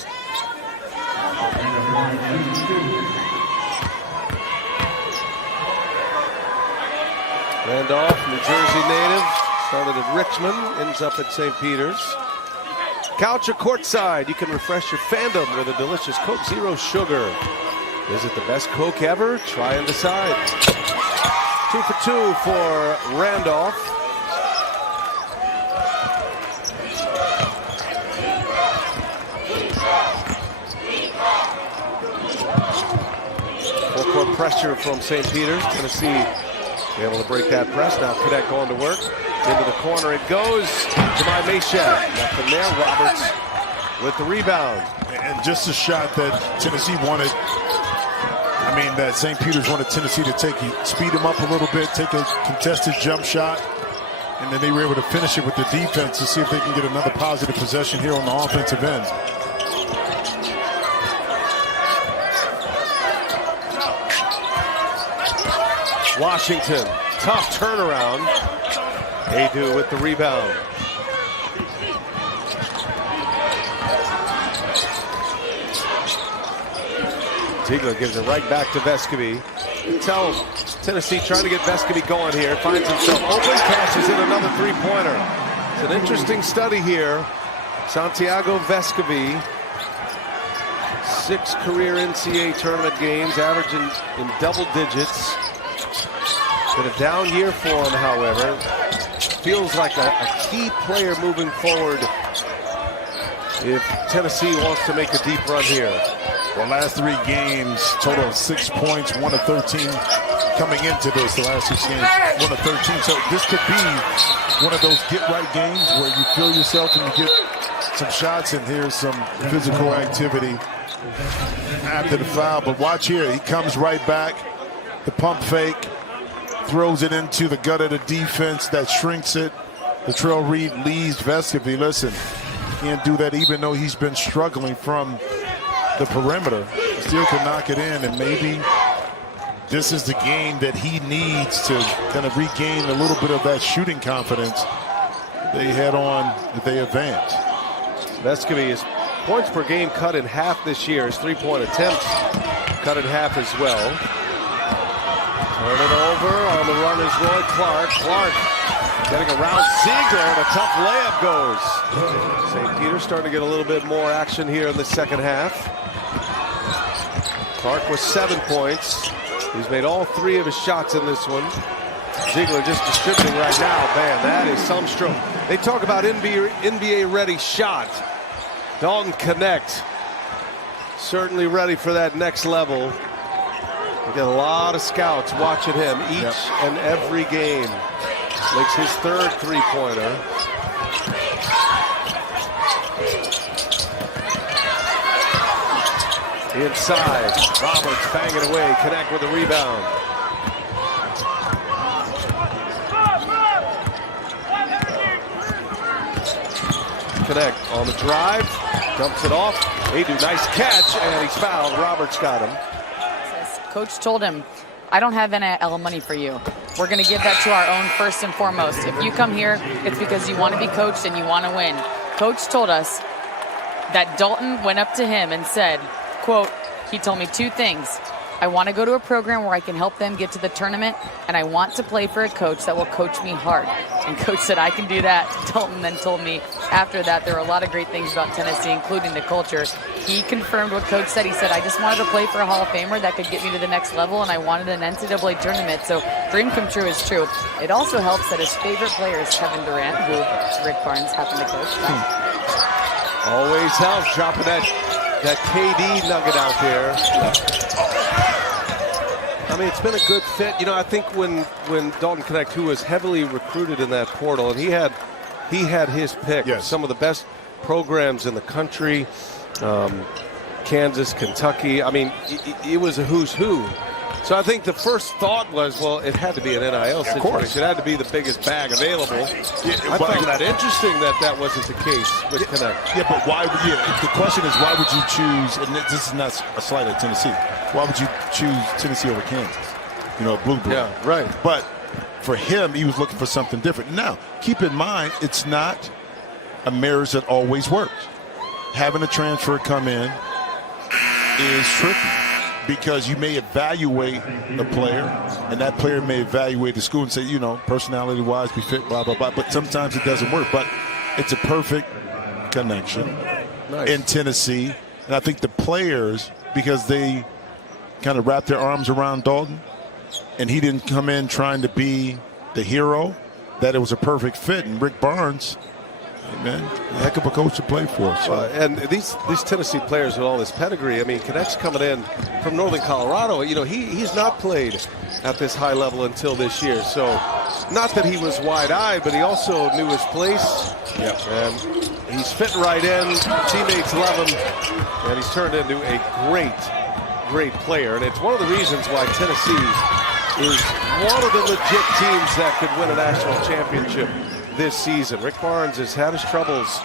Randolph, New Jersey native, started at Richmond, ends up at St. Peter's. Couch or courtside, you can refresh your fandom with a delicious Coke Zero Sugar. Is it the best Coke ever? Try and decide. 2 for 2 for Randolph. Full court pressure from St. Peter's. Tennessee able to break that press. Now Cadet going to work. Into the corner it goes. Jemai Meshack. Nothing there. Roberts with the rebound. And just a shot that Tennessee wanted. I mean, that St. Peter's wanted Tennessee to speed him up a little bit, take a contested jump shot. And then they were able to finish it with the defense to see if they can get another positive possession here on the offensive end. Washington, tough turnaround. Adu with the rebound. Ziegler gives it right back to Vescovi. You can tell Tennessee trying to get Vescovi going here. Finds himself open, catches in another 3-pointer. It's an interesting study here. Santiago Vescovi, 6 career NCAA tournament games, averaging in double digits. Been a down year for him, however. Feels like a key player moving forward if Tennessee wants to make a deep run here. Well, last 3 games, total of 6 points, 1 of 13 coming into this. The last 6 games, 1 of 13. So this could be one of those get-right games where you feel yourself and you get some shots, and here's some physical activity after the foul. But watch here, he comes right back, the pump fake, throws it into the gut of the defense that shrinks it. The trail read leaves Vescovi. Listen, he can't do that even though he's been struggling from the perimeter. Still can knock it in, and maybe this is the game that he needs to kind of regain a little bit of that shooting confidence they had on if they advance. Vescovi is points per game cut in half this year. His 3-point attempts cut in half as well. Turn it over. On the run is Roy Clark. Clark getting around Ziegler, and a tough layup goes. St. Peter's starting to get a little bit more action here in the second half. Clark with 7 points. He's made all 3 of his shots in this one. Ziegler just distributing right now. Man, that is some stroke. They talk about NBA ready shot. Dalton Connect certainly ready for that next level. We got a lot of scouts watching him each and every game. Makes his 3rd 3-pointer. Inside, Roberts banging away. Connect with the rebound. Connect on the drive, dumps it off. Adu, nice catch, and he's fouled. Roberts got him. Coach told him, I don't have NIL money for you. We're going to give that to our own first and foremost. If you come here, it's because you want to be coached and you want to win. Coach told us that Dalton went up to him and said, quote, he told me 2 things. I want to go to a program where I can help them get to the tournament, and I want to play for a coach that will coach me hard. And Coach said, I can do that. Dalton then told me after that there were a lot of great things about Tennessee, including the culture. He confirmed what Coach said. He said, I just wanted to play for a Hall of Famer that could get me to the next level, and I wanted an NCAA tournament. So dream come true is true. It also helps that his favorite player is Kevin Durant, who Rick Barnes happened to coach. Always helps dropping that KD nugget out there. I mean, it's been a good fit. You know, I think when Dalton Connect, who was heavily recruited in that portal, and he had his pick, some of the best programs in the country. Kansas, Kentucky. I mean, it was a who's who. So I think the first thought was, well, it had to be an NIL situation. Of course. It had to be the biggest bag available. I found that interesting that wasn't the case with Connect. Yeah, but why would you? The question is, why would you choose, and this is not a slight at Tennessee, why would you choose Tennessee over Kansas? You know, blue. Yeah, right. But for him, he was looking for something different. Now, keep in mind, it's not a marriage that always works. Having a transfer come in is tricky, because you may evaluate the player, and that player may evaluate the school and say, you know, personality-wise, be fit, blah, blah, blah. But sometimes it doesn't work. But it's a perfect connection in Tennessee. And I think the players, because they kind of wrapped their arms around Dalton, and he didn't come in trying to be the hero, that it was a perfect fit. And Rick Barnes, man, a heck of a coach to play for. So. And these Tennessee players with all this pedigree, I mean, Connect's coming in from Northern Colorado. You know, he's not played at this high level until this year. So not that he was wide-eyed, but he also knew his place. Yep. And he's fitting right in. Teammates love him. And he's turned into a great player. And it's one of the reasons why Tennessee is one of the legit teams that could win a national championship this season. Rick Barnes has had his troubles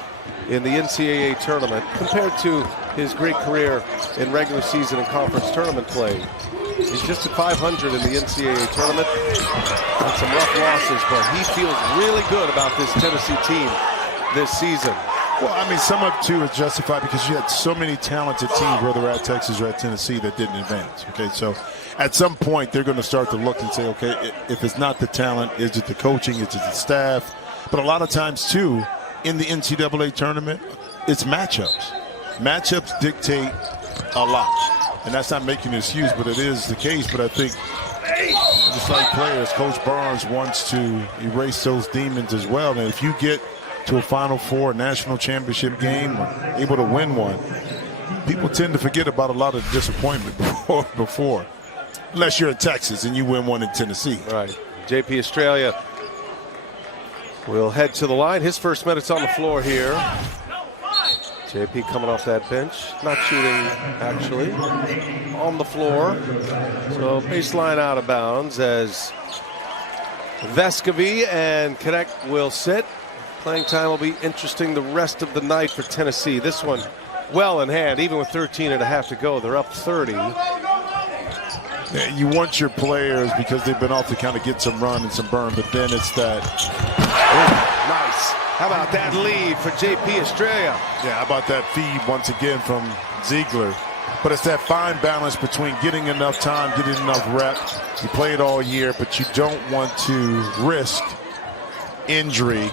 in the NCAA tournament compared to his great career in regular season and conference tournament play. He's just at 500 in the NCAA tournament. Had some rough losses, but he feels really good about this Tennessee team this season. Well, I mean, some of it, too, is justified because you had so many talented teams, whether at Texas or at Tennessee, that didn't advance. Okay, so at some point, they're going to start to look and say, okay, if it's not the talent, is it the coaching, is it the staff? But a lot of times, too, in the NCAA tournament, it's matchups. Matchups dictate a lot. And that's not making an excuse, but it is the case. But I think, just like players, Coach Barnes wants to erase those demons as well. And if you get to a Final Four, a national championship game, or able to win one, people tend to forget about a lot of disappointment before. Unless you're in Texas and you win one in Tennessee. Right. JP Australia will head to the line. His first minutes on the floor here. JP coming off that bench. Not shooting, actually. On the floor. So baseline out of bounds as Vescovy and Connect will sit. Playing time will be interesting the rest of the night for Tennessee. This one well in hand, even with 13 and a half to go. They're up 30. Yeah, you want your players, because they've been off to kind of get some run and some burn, but then it's that. Oh, nice. How about that lead for JP Australia? Yeah, how about that feed once again from Ziegler? But it's that fine balance between getting enough time, getting enough rep. You play it all year, but you don't want to risk injury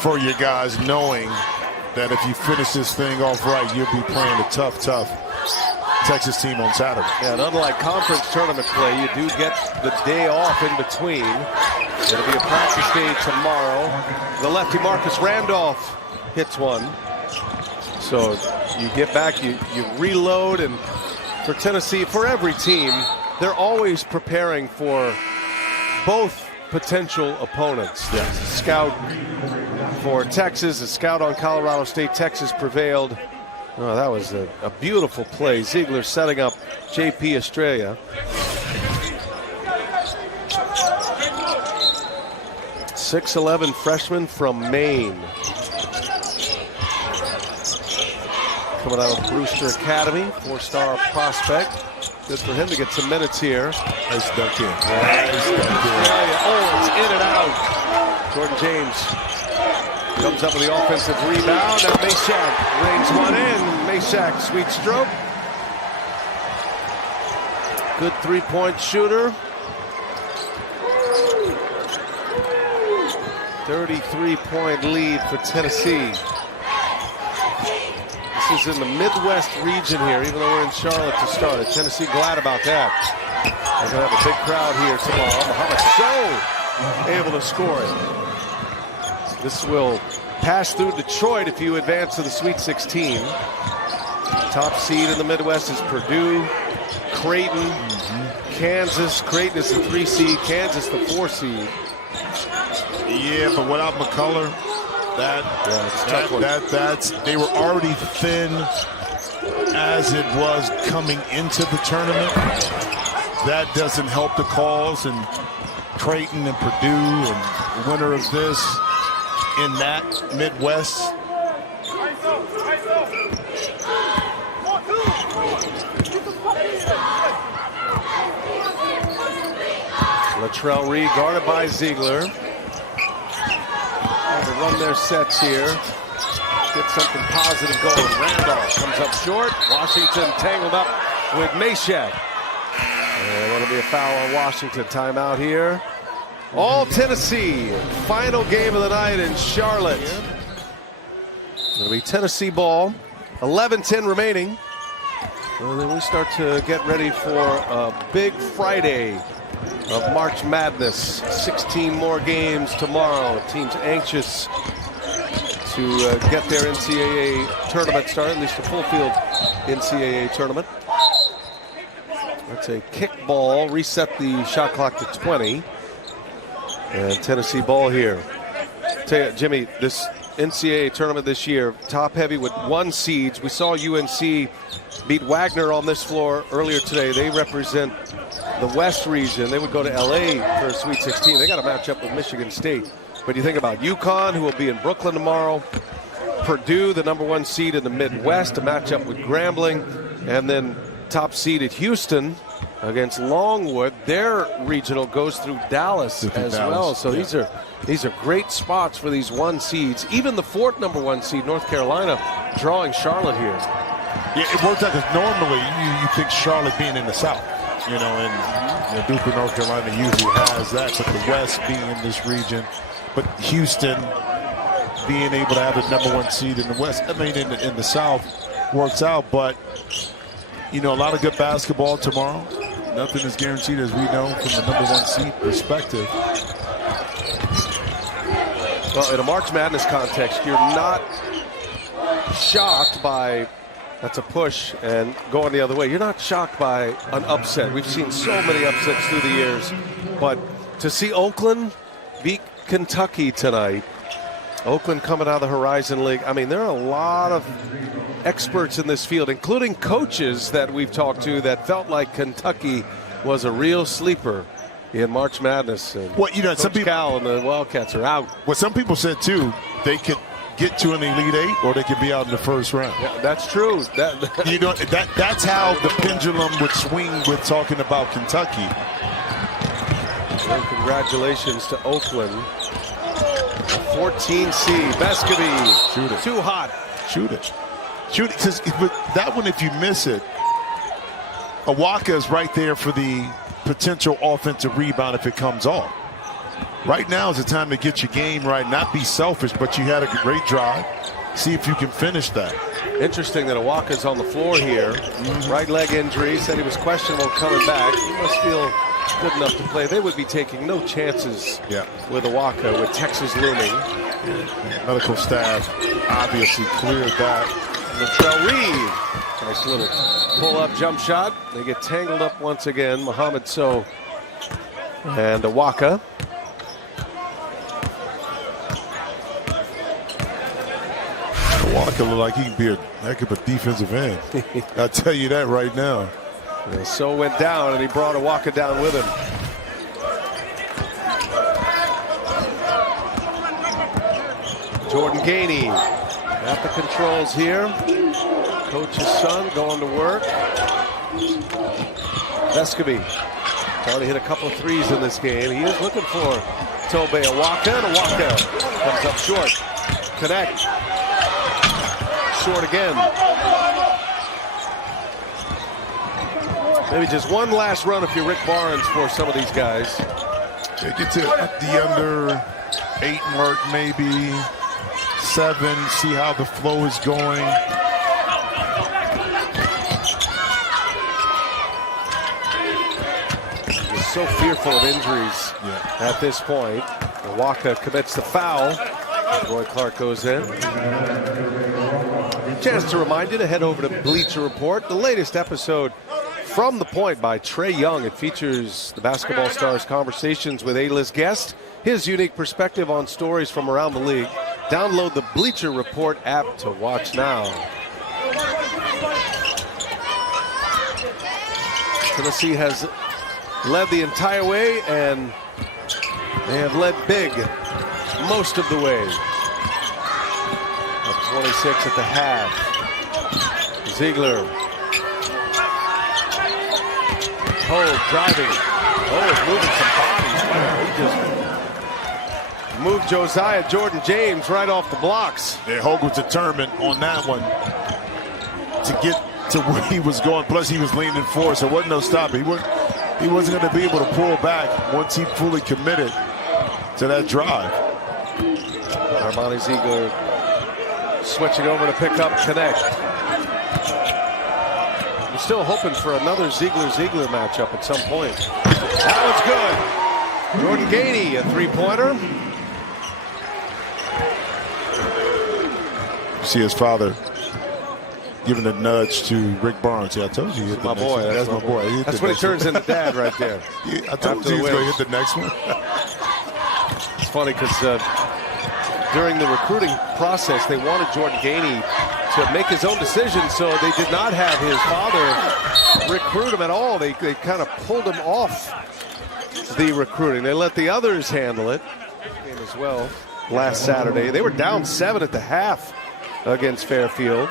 for your guys, knowing that if you finish this thing off right, you'll be playing a tough Texas team on Saturday. Yeah, and unlike conference tournament play, you do get the day off in between. It'll be a practice day tomorrow. The lefty Marcus Randolph hits one. So you get back, you reload, and for Tennessee, for every team, they're always preparing for both potential opponents. Yes. Scout for Texas, a scout on Colorado State. Texas prevailed. Oh, that was a beautiful play. Ziegler setting up JP Australia. 6'11" freshman from Maine. Coming out of Brewster Academy, 4-star prospect. Good for him to get some minutes here. Nice dunk in. Nice dunk in. Oh, it's in and out. Jordan James comes up with the offensive rebound. Now Meshack rings one in. Meshack, sweet stroke. Good three-point shooter. 33-point lead for Tennessee. This is in the Midwest region here, even though we're in Charlotte to start it. Tennessee glad about that. They're going to have a big crowd here tomorrow. Muhammad Sow able to score it. This will pass through Detroit if you advance to the Sweet 16. Top seed in the Midwest is Purdue, Creighton, Kansas. Creighton is the 3 seed, Kansas the 4 seed. Yeah, but without McCullough, They were already thin as it was coming into the tournament. That doesn't help the cause, and Creighton and Purdue and the winner of this in that Midwest. Latrell Reed guarded by Ziegler. Trying to run their sets here. Get something positive going. Randolph comes up short. Washington tangled up with Meshack. And that'll be a foul on Washington. Timeout here. All Tennessee. Final game of the night in Charlotte. It'll be Tennessee ball. 11-10 remaining. And then we start to get ready for a big Friday of March Madness. 16 more games tomorrow. Teams anxious to get their NCAA tournament started, at least a full field NCAA tournament. That's a kick ball, reset the shot clock to 20. And Tennessee ball here. Tell you, Jimmy, this NCAA tournament this year, top heavy with 1 seeds. We saw UNC beat Wagner on this floor earlier today. They represent the West region. They would go to LA for a Sweet 16. They got to match up with Michigan State. But you think about UConn, who will be in Brooklyn tomorrow. Purdue, the #1 seed in the Midwest, to match up with Grambling. And then top seed at Houston against Longwood. Their regional goes through Dallas as well. So these are great spots for these 1 seeds. Even the 4th #1 seed, North Carolina, drawing Charlotte here. Yeah, it worked out because normally you think Charlotte being in the South. You know, and Duke, North Carolina usually has that, but the West being in this region, but Houston being able to have the #1 seed in the West, I mean, in the South, works out. But you know, a lot of good basketball tomorrow. Nothing is guaranteed, as we know, from the #1 seed perspective. Well, in a March Madness context, you're not shocked by. That's a push and going the other way. You're not shocked by an upset. We've seen so many upsets through the years. But to see Oakland beat Kentucky tonight, Oakland coming out of the Horizon League. I mean, there are a lot of experts in this field, including coaches that we've talked to, that felt like Kentucky was a real sleeper in March Madness. And well, you know, some people, Cal and the Wildcats are out. What some people said, too, they could get to an Elite Eight, or they could be out in the first round. Yeah, that's true. You know, that's how the pendulum would swing with talking about Kentucky. Well, congratulations to Oakland. A 14 seed. Bescovy. Shoot it. Too hot. Shoot it. Shoot it. But that one, if you miss it, Awaka is right there for the potential offensive rebound if it comes off. Right now is the time to get your game right, not be selfish, but you had a great drive. See if you can finish that. Interesting that Awaka's on the floor here. Right leg injury, said he was questionable coming back. He must feel good enough to play. They would be taking no chances with Awaka, with Texas looming. Medical staff obviously cleared that. Latrell Reed. Nice little pull-up jump shot. They get tangled up once again. Mohamed Sow and Awaka. Walker look like he can be a heck of a defensive end. I'll tell you that right now. Yeah, So went down, and he brought Awaka down with him. Jordan Gainey at the controls here. Coach's son going to work. Vescovi already hit a couple of threes in this game. He is looking for Tobe Awaka, and Awaka comes up short. Connect. Short again. Maybe just one last run if you're Rick Barnes for some of these guys. They get to the under 8 mark, maybe 7. See how the flow is going. He's so fearful of injuries at this point. Awaka commits the foul. Roy Clark goes in. Chance to remind you to head over to Bleacher Report, the latest episode from The Point by Trey Young. It features the Basketball Stars' conversations with A-list guests, his unique perspective on stories from around the league. Download the Bleacher Report app to watch now. Tennessee has led the entire way, and they have led big most of the way. Up 26 at the half. Ziegler. Driving. Moving some bodies. Wow, he just moved Josiah Jordan James right off the blocks. Yeah, Hogue was determined on that one to get to where he was going. Plus, he was leaning forward, so there wasn't no stopping. He wasn't going to be able to pull back once he fully committed to that drive. Armani Ziegler switching over to pick up Connect. We're still hoping for another Ziegler-Ziegler matchup at some point. That was good. Jordan Gainey, a three-pointer. See his father giving a nudge to Rick Barnes. Yeah, I told you. That's my boy. That's my boy. That's when he turns into dad right there. I told you he was going to hit the next one. It's funny because during the recruiting process, they wanted Jordan Gainey to make his own decision, so they did not have his father recruit him at all. They kind of pulled him off the recruiting. They let the others handle it. Game as well last Saturday. They were down 7 at the half against Fairfield.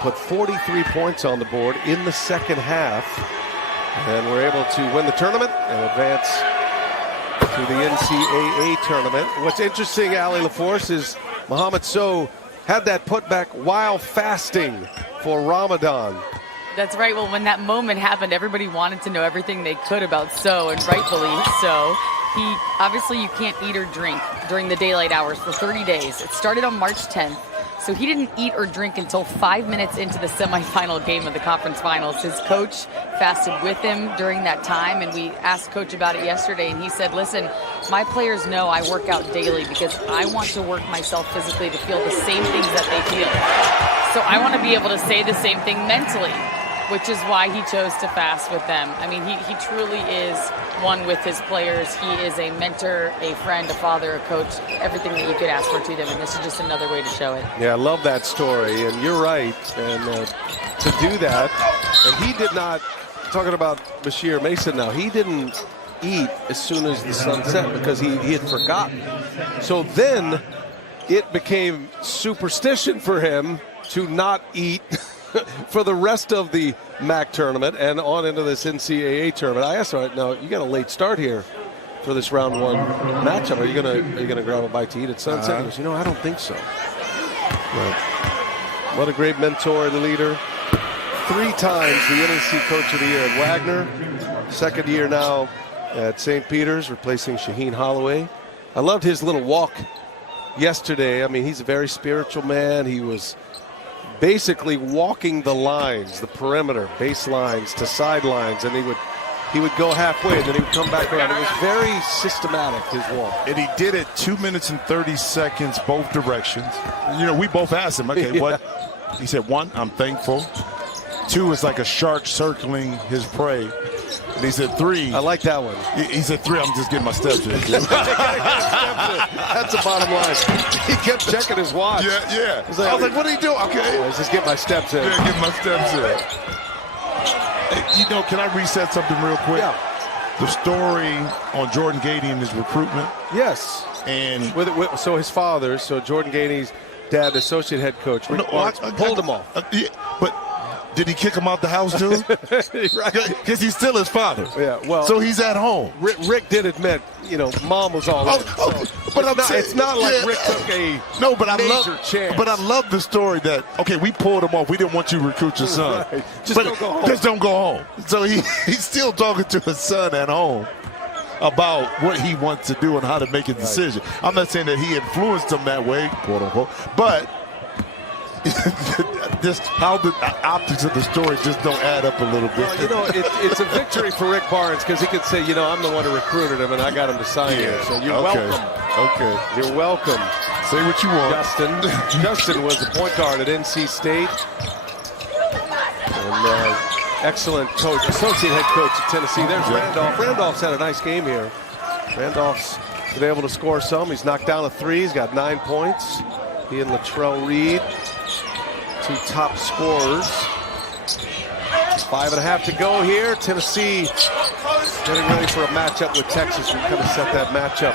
Put 43 points on the board in the second half, and were able to win the tournament and advance to the NCAA tournament. What's interesting, Allie LaForce, is Mohamed Sow had that putback while fasting for Ramadan. That's right. Well, when that moment happened, everybody wanted to know everything they could about So, and rightfully so. Obviously, you can't eat or drink during the daylight hours for 30 days. It started on March 10th. So he didn't eat or drink until 5 minutes into the semifinal game of the conference finals. His coach fasted with him during that time, and we asked Coach about it yesterday, and he said, listen, my players know I work out daily because I want to work myself physically to feel the same things that they feel. So I want to be able to say the same thing mentally, which is why he chose to fast with them. I mean, he truly is one with his players. He is a mentor, a friend, a father, a coach, everything that you could ask for to them, and this is just another way to show it. Yeah, I love that story, and you're right. And to do that, and he did not, talking about Bashir Mason now, he didn't eat as soon as the sun set because he had forgotten. So then it became superstition for him to not eat for the rest of the MAC tournament and on into this NCAA tournament. I asked him, no, you got a late start here for this round one matchup. Are you gonna grab a bite to eat at sunset? He goes, you know, I don't think so. But what a great mentor and leader. 3 times the NEC Coach of the Year at Wagner. Second year now at St. Peter's, replacing Shaheen Holloway. I loved his little walk yesterday. I mean, he's a very spiritual man. He was basically walking the lines, the perimeter, baselines to sidelines, and he would go halfway, and then he would come back around. It was very systematic, his walk. And he did it 2 minutes and 30 seconds both directions. You know, we both asked him, okay, what? He said, 1, I'm thankful. 2 is like a shark circling his prey. And he said 3. I like that one. He said 3, I'm just getting my steps in. That's the bottom line. He kept checking his watch. Yeah. Like, I was like, what are you doing? Okay. Let's just get my steps in. Yeah, get my steps in. Hey, you know, can I reset something real quick? Yeah. The story on Jordan Gainey and his recruitment. Yes. And so his father, Jordan Gainey's dad, associate head coach, Rick Barnes, pulled him off. Yeah, but did he kick him out the house too? Right. Because he's still his father. Yeah. Well, so he's at home. Rick did admit, you know, mom was all in. But it's not like Rick took a major chance. But I love the story that, okay, we pulled him off. We didn't want you to recruit your son. Right. Don't go home. Just don't go home. So he's still talking to his son at home about what he wants to do and how to make a decision. Right. I'm not saying that he influenced him that way, quote unquote, but just how the optics of the story just don't add up a little bit. Well, you know, it's a victory for Rick Barnes because he could say, you know, I'm the one who recruited him and I got him to sign here. So you're welcome. Okay. You're welcome. Say what you want. Justin was the point guard at NC State. And excellent coach, associate head coach at Tennessee. There's Randolph. Randolph's had a nice game here. Randolph's been able to score some. He's knocked down a 3. He's got 9 points. He and Latrell Reed, 2 top scorers. 5.5 to go here. Tennessee getting ready for a matchup with Texas. We kind of set that matchup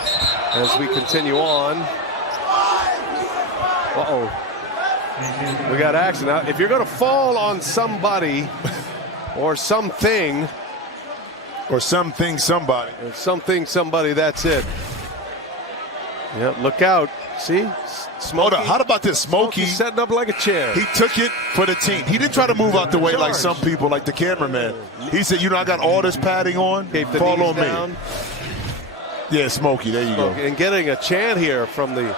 as we continue on. Uh-oh. We got action. Now, if you're going to fall on somebody or something, somebody. That's it. Yeah, look out. See? Hold on. How about this? Smokey setting up like a chair. He took it for the team. He didn't try to move out the way like some people, like the cameraman. He said, I got all this padding on. Fall on me. Yeah, Smokey. There you go. And getting a chant here from the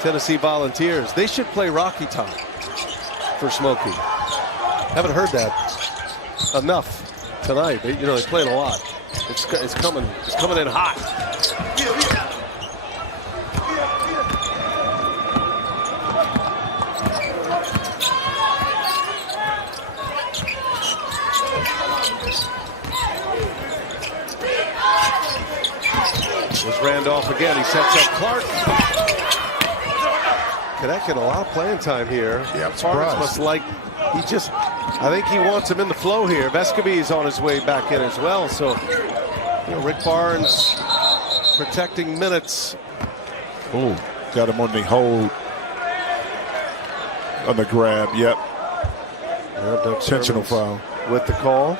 Tennessee Volunteers. They should play Rocky Top for Smokey. Haven't heard that enough tonight. They played a lot. It's coming in hot. Was Randolph again. He sets up Clark. Cadet getting a lot of playing time here. Yeah, Parks must like. I think he wants him in the flow here. Vescovi is on his way back in as well. So, Rick Barnes protecting minutes. Oh, got him on the hold. On the grab. Yep. Intentional foul. With the call.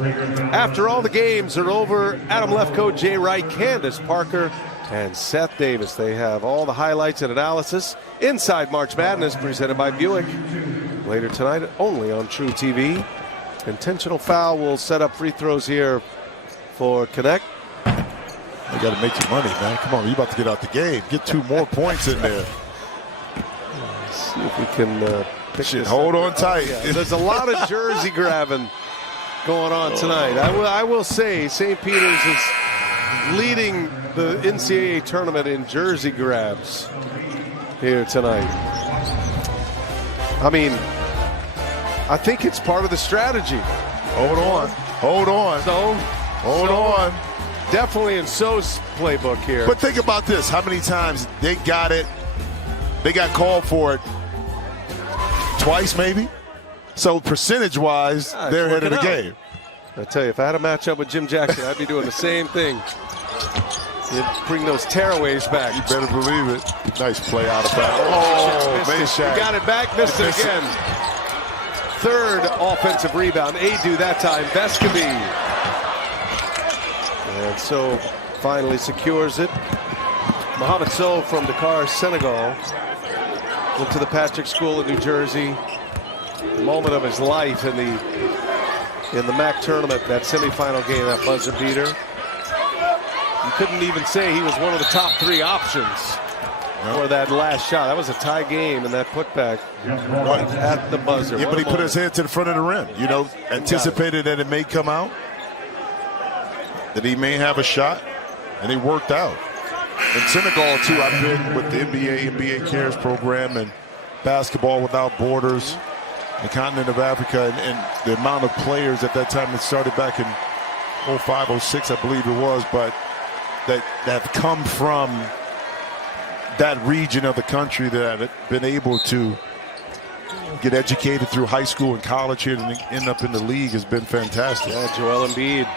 After all the games are over, Adam Lefkoe, Jay Wright, Candace Parker, and Seth Davis. They have all the highlights and analysis inside March Madness, presented by Buick. Later tonight, only on True TV. Intentional foul will set up free throws here for Connect. You got to make your money, man. Come on, you about to get out the game. Get 2 more points in there. Let's see if we can pick this hold up. on tight. Yeah, there's a lot of jersey grabbing going on tonight. I will say St. Peter's is leading the NCAA tournament in jersey grabs here tonight. I mean, I think it's part of the strategy. Hold on. Hold on. Definitely in So's playbook here. But think about this. How many times they got it? They got called for it twice, maybe? So percentage-wise, they're ahead of the game. I tell you, if I had a matchup with Jim Jackson, I'd be doing the same thing. You'd bring those tearaways back. You better believe it. Nice play out of bounds. Oh, missed it. He got it back, missed it again. Third offensive rebound. Adu that time. Vescovi. And so finally secures it. Mohamed So from Dakar, Senegal. Went to the Patrick School in New Jersey. Moment of his life in the MAC tournament, that semifinal game, that buzzer beater. You couldn't even say he was one of the top 3 options for that last shot. That was a tie game, and that putback right at the buzzer. Yeah, but he put his head to the front of the rim. Anticipated that it may come out, that he may have a shot, and it worked out. In Senegal, too, I've been with the NBA Cares program and Basketball Without Borders, the continent of Africa, and the amount of players at that time, it started back in 05, 06, I believe it was, but that have come from that region of the country that have been able to get educated through high school and college here and end up in the league has been fantastic. Yeah, Joel Embiid,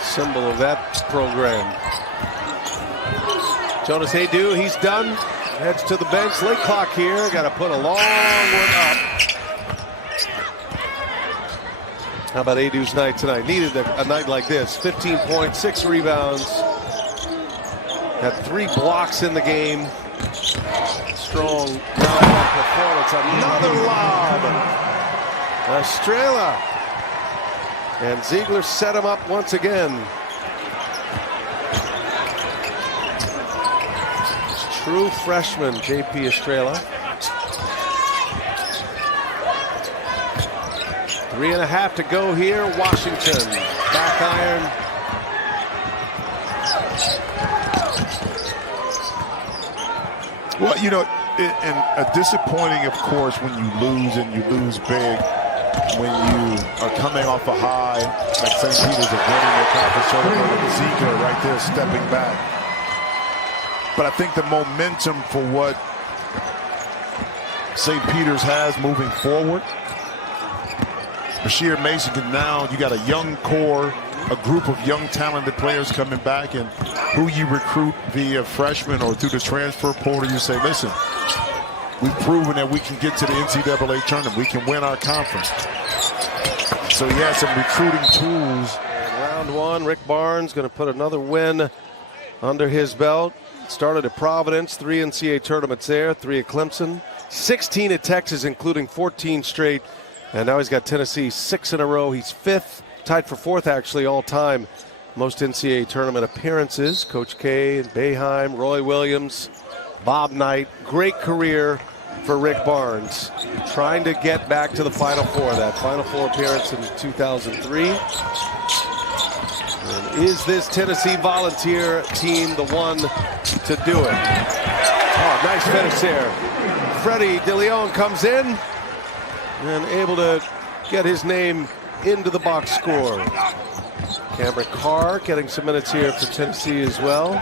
symbol of that program. Jonas Adu, he's done. Heads to the bench. Late clock here. Got to put a long one up. How about Adu's night tonight? Needed a night like this. 15 points, 6 rebounds. Had 3 blocks in the game. Strong round performance. Another lob. Estrella. And Ziegler set him up once again. True freshman, J.P. Estrella. 3.5 to go here. Washington. Back iron. Well, and disappointing, of course, when you lose and you lose big. When you are coming off a high, like St. Peter's are winning their conference tournament, Ziegler right there stepping back. But I think the momentum for what St. Peter's has moving forward, Bashir Mason can now, you got a young core, a group of young talented players coming back, and who you recruit via freshman or through the transfer portal, you say, listen, we've proven that we can get to the NCAA tournament. We can win our conference. So he has some recruiting tools. And round one, Rick Barnes going to put another win under his belt. Started at Providence, 3 NCAA tournaments there, 3 at Clemson, 16 at Texas, including 14 straight. And now he's got Tennessee 6 in a row. He's 5th, tied for 4th actually all time. Most NCAA tournament appearances. Coach K and Boeheim, Roy Williams, Bob Knight. Great career for Rick Barnes. Trying to get back to the Final Four. That Final Four appearance in 2003. And is this Tennessee Volunteer team the one to do it? Oh, nice finish there. Freddie DeLeon comes in and able to get his name into the box score. Cameron Carr getting some minutes here for Tennessee as well.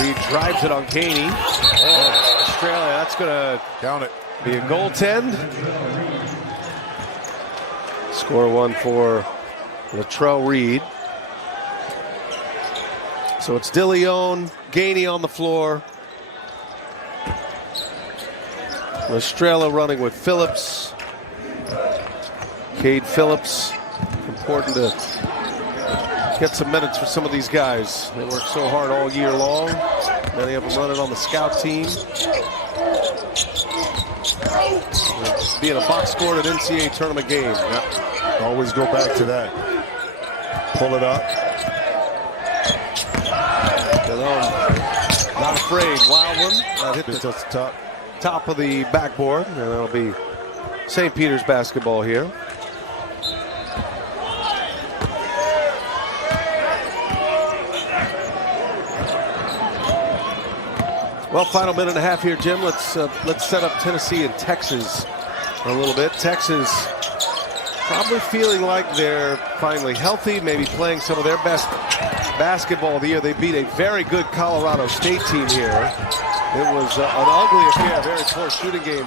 Reed drives it on Gainey. Oh, Australia, that's going to Count it. be a goaltend. Score one for Latrell Reed. So it's DeLeon, Gainey on the floor. Estrella running with Phillips. Cade Phillips. Important to get some minutes for some of these guys. They work so hard all year long. Many of them running on the scout team. Being a box score at an NCAA tournament game. Yep. Always go back to that. Pull it up. Not afraid. Wild one. That hit the top of the backboard. And that'll be St. Peter's basketball here. Well, final minute and a half here, Jim. Let's set up Tennessee and Texas a little bit. Texas probably feeling like they're finally healthy, maybe playing some of their best basketball of the year. They beat a very good Colorado State team here. It was an ugly affair, very poor shooting game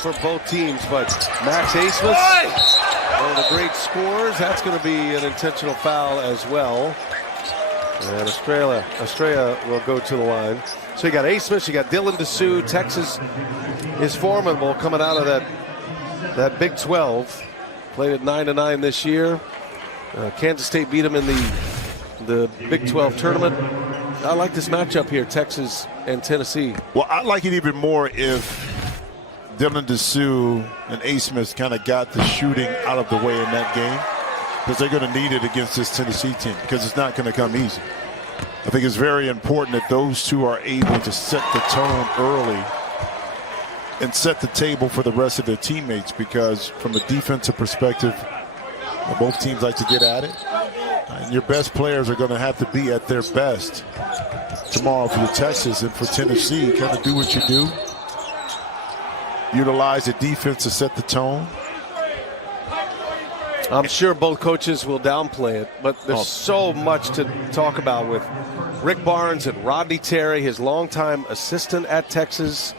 for both teams, but Max Asmus, one of the great scorers, that's going to be an intentional foul as well. And Australia will go to the line. So you got Asmus, you got Dylan Dessou. Texas is formidable coming out of that Big 12. Played at 9-9 this year. Kansas State beat them in the Big 12 tournament. I like this matchup here, Texas and Tennessee. Well, I like it even more if Dylan Dessou and Asmus kind of got the shooting out of the way in that game, because they're going to need it against this Tennessee team, because it's not going to come easy. I think it's very important that those two are able to set the tone early and set the table for the rest of their teammates, because from a defensive perspective, both teams like to get at it. And your best players are going to have to be at their best tomorrow for Texas, and for Tennessee, kind of do what you do. Utilize the defense to set the tone. I'm sure both coaches will downplay it, but there's so much to talk about with Rick Barnes and Rodney Terry, his longtime assistant at Texas.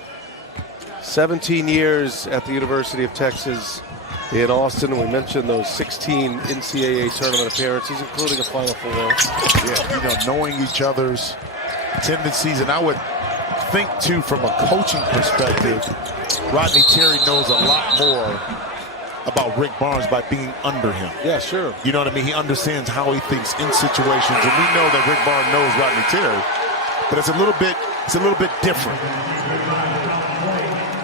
17 years at the University of Texas in Austin. We mentioned those 16 NCAA tournament appearances, including a Final Four. Yeah, knowing each other's tendencies, and I would think too, from a coaching perspective, Rodney Terry knows a lot more about Rick Barnes by being under him. Yeah, sure. You know what I mean? He understands how he thinks in situations, and we know that Rick Barnes knows Rodney Terry, but it's a little bit different.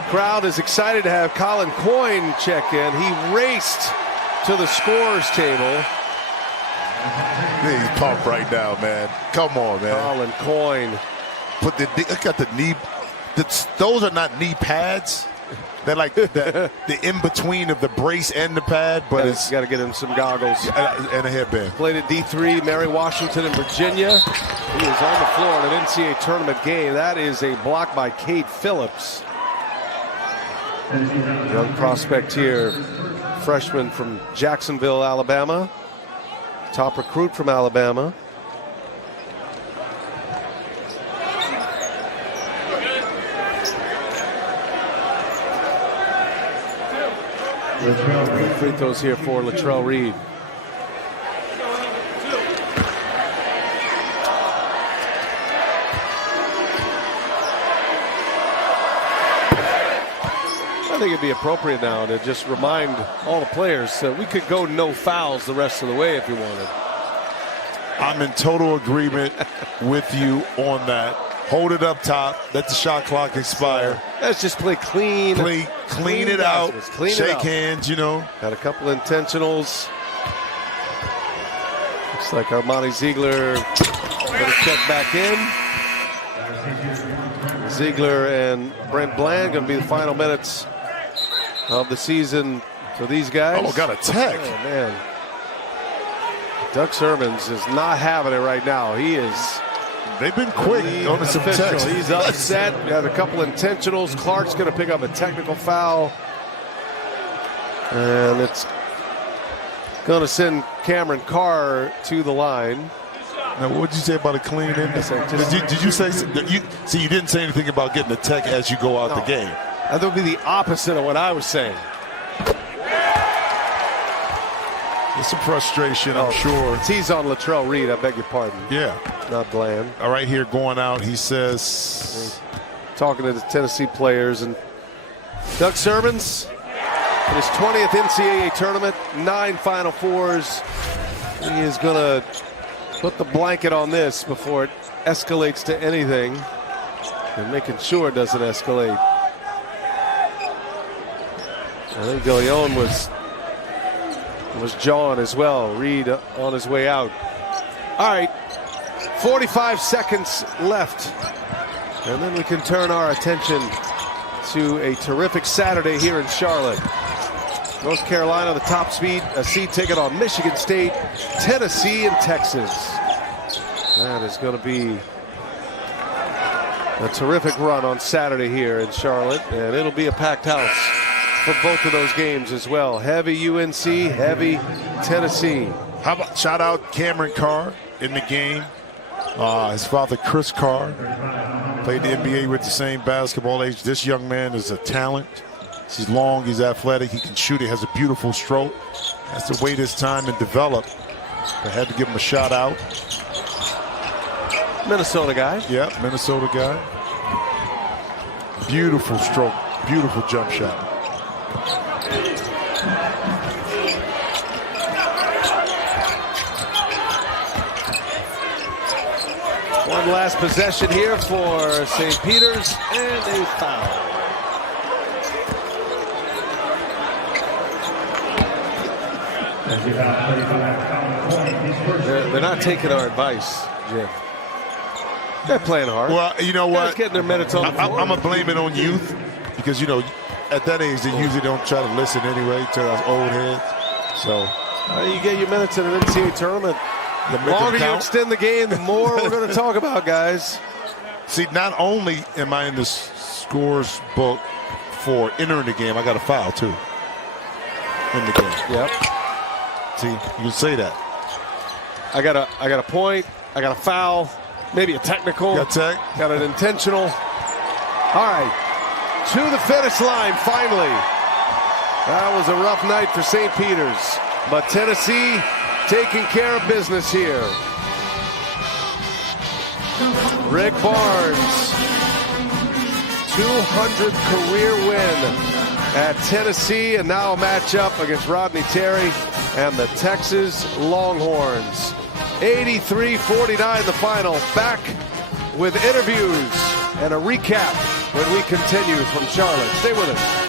Crowd is excited to have Colin Coyne check in. He raced to the scorer's table. He's pumped right now, man. Come on, man. Colin Coyne. Look at the knee. Those are not knee pads. They're like the in-between of the brace and the pad, but it's got to get him some goggles. And a headband. Played at D3, Mary Washington in Virginia. He is on the floor in an NCAA tournament game. That is a block by Cade Phillips. Young prospect here, freshman from Jacksonville, Alabama. Top recruit from Alabama. Free throws here for Latrell Reed. I think it'd be appropriate now to just remind all the players that we could go no fouls the rest of the way if you wanted. I'm in total agreement with you on that. Hold it up top. Let the shot clock expire. Let's just play clean. Clean it out. Clean Shake it out. hands, you know. Got a couple intentionals. Looks like Armani Ziegler going to check back in. Ziegler and Brent Bland going to be the final minutes of the season for these guys. Oh, got a tech. Oh, man. Doug Sermons is not having it right now. He is. They've been quick on some techs. He's upset. Got a couple intentionals. Clark's going to pick up a technical foul. And it's going to send Cameron Carr to the line. Now, what did you say about a clean in? Did you say you didn't say anything about getting a tech as you go out the game? That would be the opposite of what I was saying. There's some frustration, I'm sure. He's on Latrell Reed, I beg your pardon. Yeah. Not Bland. All right, here going out, he says. Talking to the Tennessee players. And Doug Sermons, in his 20th NCAA tournament, 9 Final Fours. He is going to put the blanket on this before it escalates to anything. And making sure it doesn't escalate. I think De Leon was jawing as well. Reed on his way out. All right, 45 seconds left. And then we can turn our attention to a terrific Saturday here in Charlotte. North Carolina, the top seed taking on Michigan State, Tennessee, and Texas. That is going to be a terrific run on Saturday here in Charlotte, and it'll be a packed house for both of those games as well. Heavy UNC, heavy Tennessee. How about shout out Cameron Carr in the game. His father, Chris Carr, played the NBA with the same basketball age. This young man is a talent. He's long, he's athletic, he can shoot, he has a beautiful stroke. Has to wait his time and develop. I had to give him a shout out. Minnesota guy. Yeah, Minnesota guy. Beautiful stroke, beautiful jump shot. One last possession here for St. Peter's, and a foul. They're not taking our advice, Jim. They're playing hard. Well, you know what? Guys getting their minutes on the floor. I'm going to blame it on youth because, you know, at that age, they usually don't try to listen anyway to us old heads. So you get your minutes in an NCAA tournament. The longer you extend the game, the more we're going to talk about, guys. See, not only am I in the scores book for entering the game, I got a foul, too, in the game. Yep. See, you can say that. I got a point. I got a foul. Maybe a technical. Got tech. Got an intentional. All right. To the finish line, finally. That was a rough night for St. Peter's. But Tennessee taking care of business here. Rick Barnes, 200th career win at Tennessee, and now a matchup against Rodney Terry and the Texas Longhorns. 83-49 the final. Back with interviews and a recap when we continue from Charlotte. Stay with us.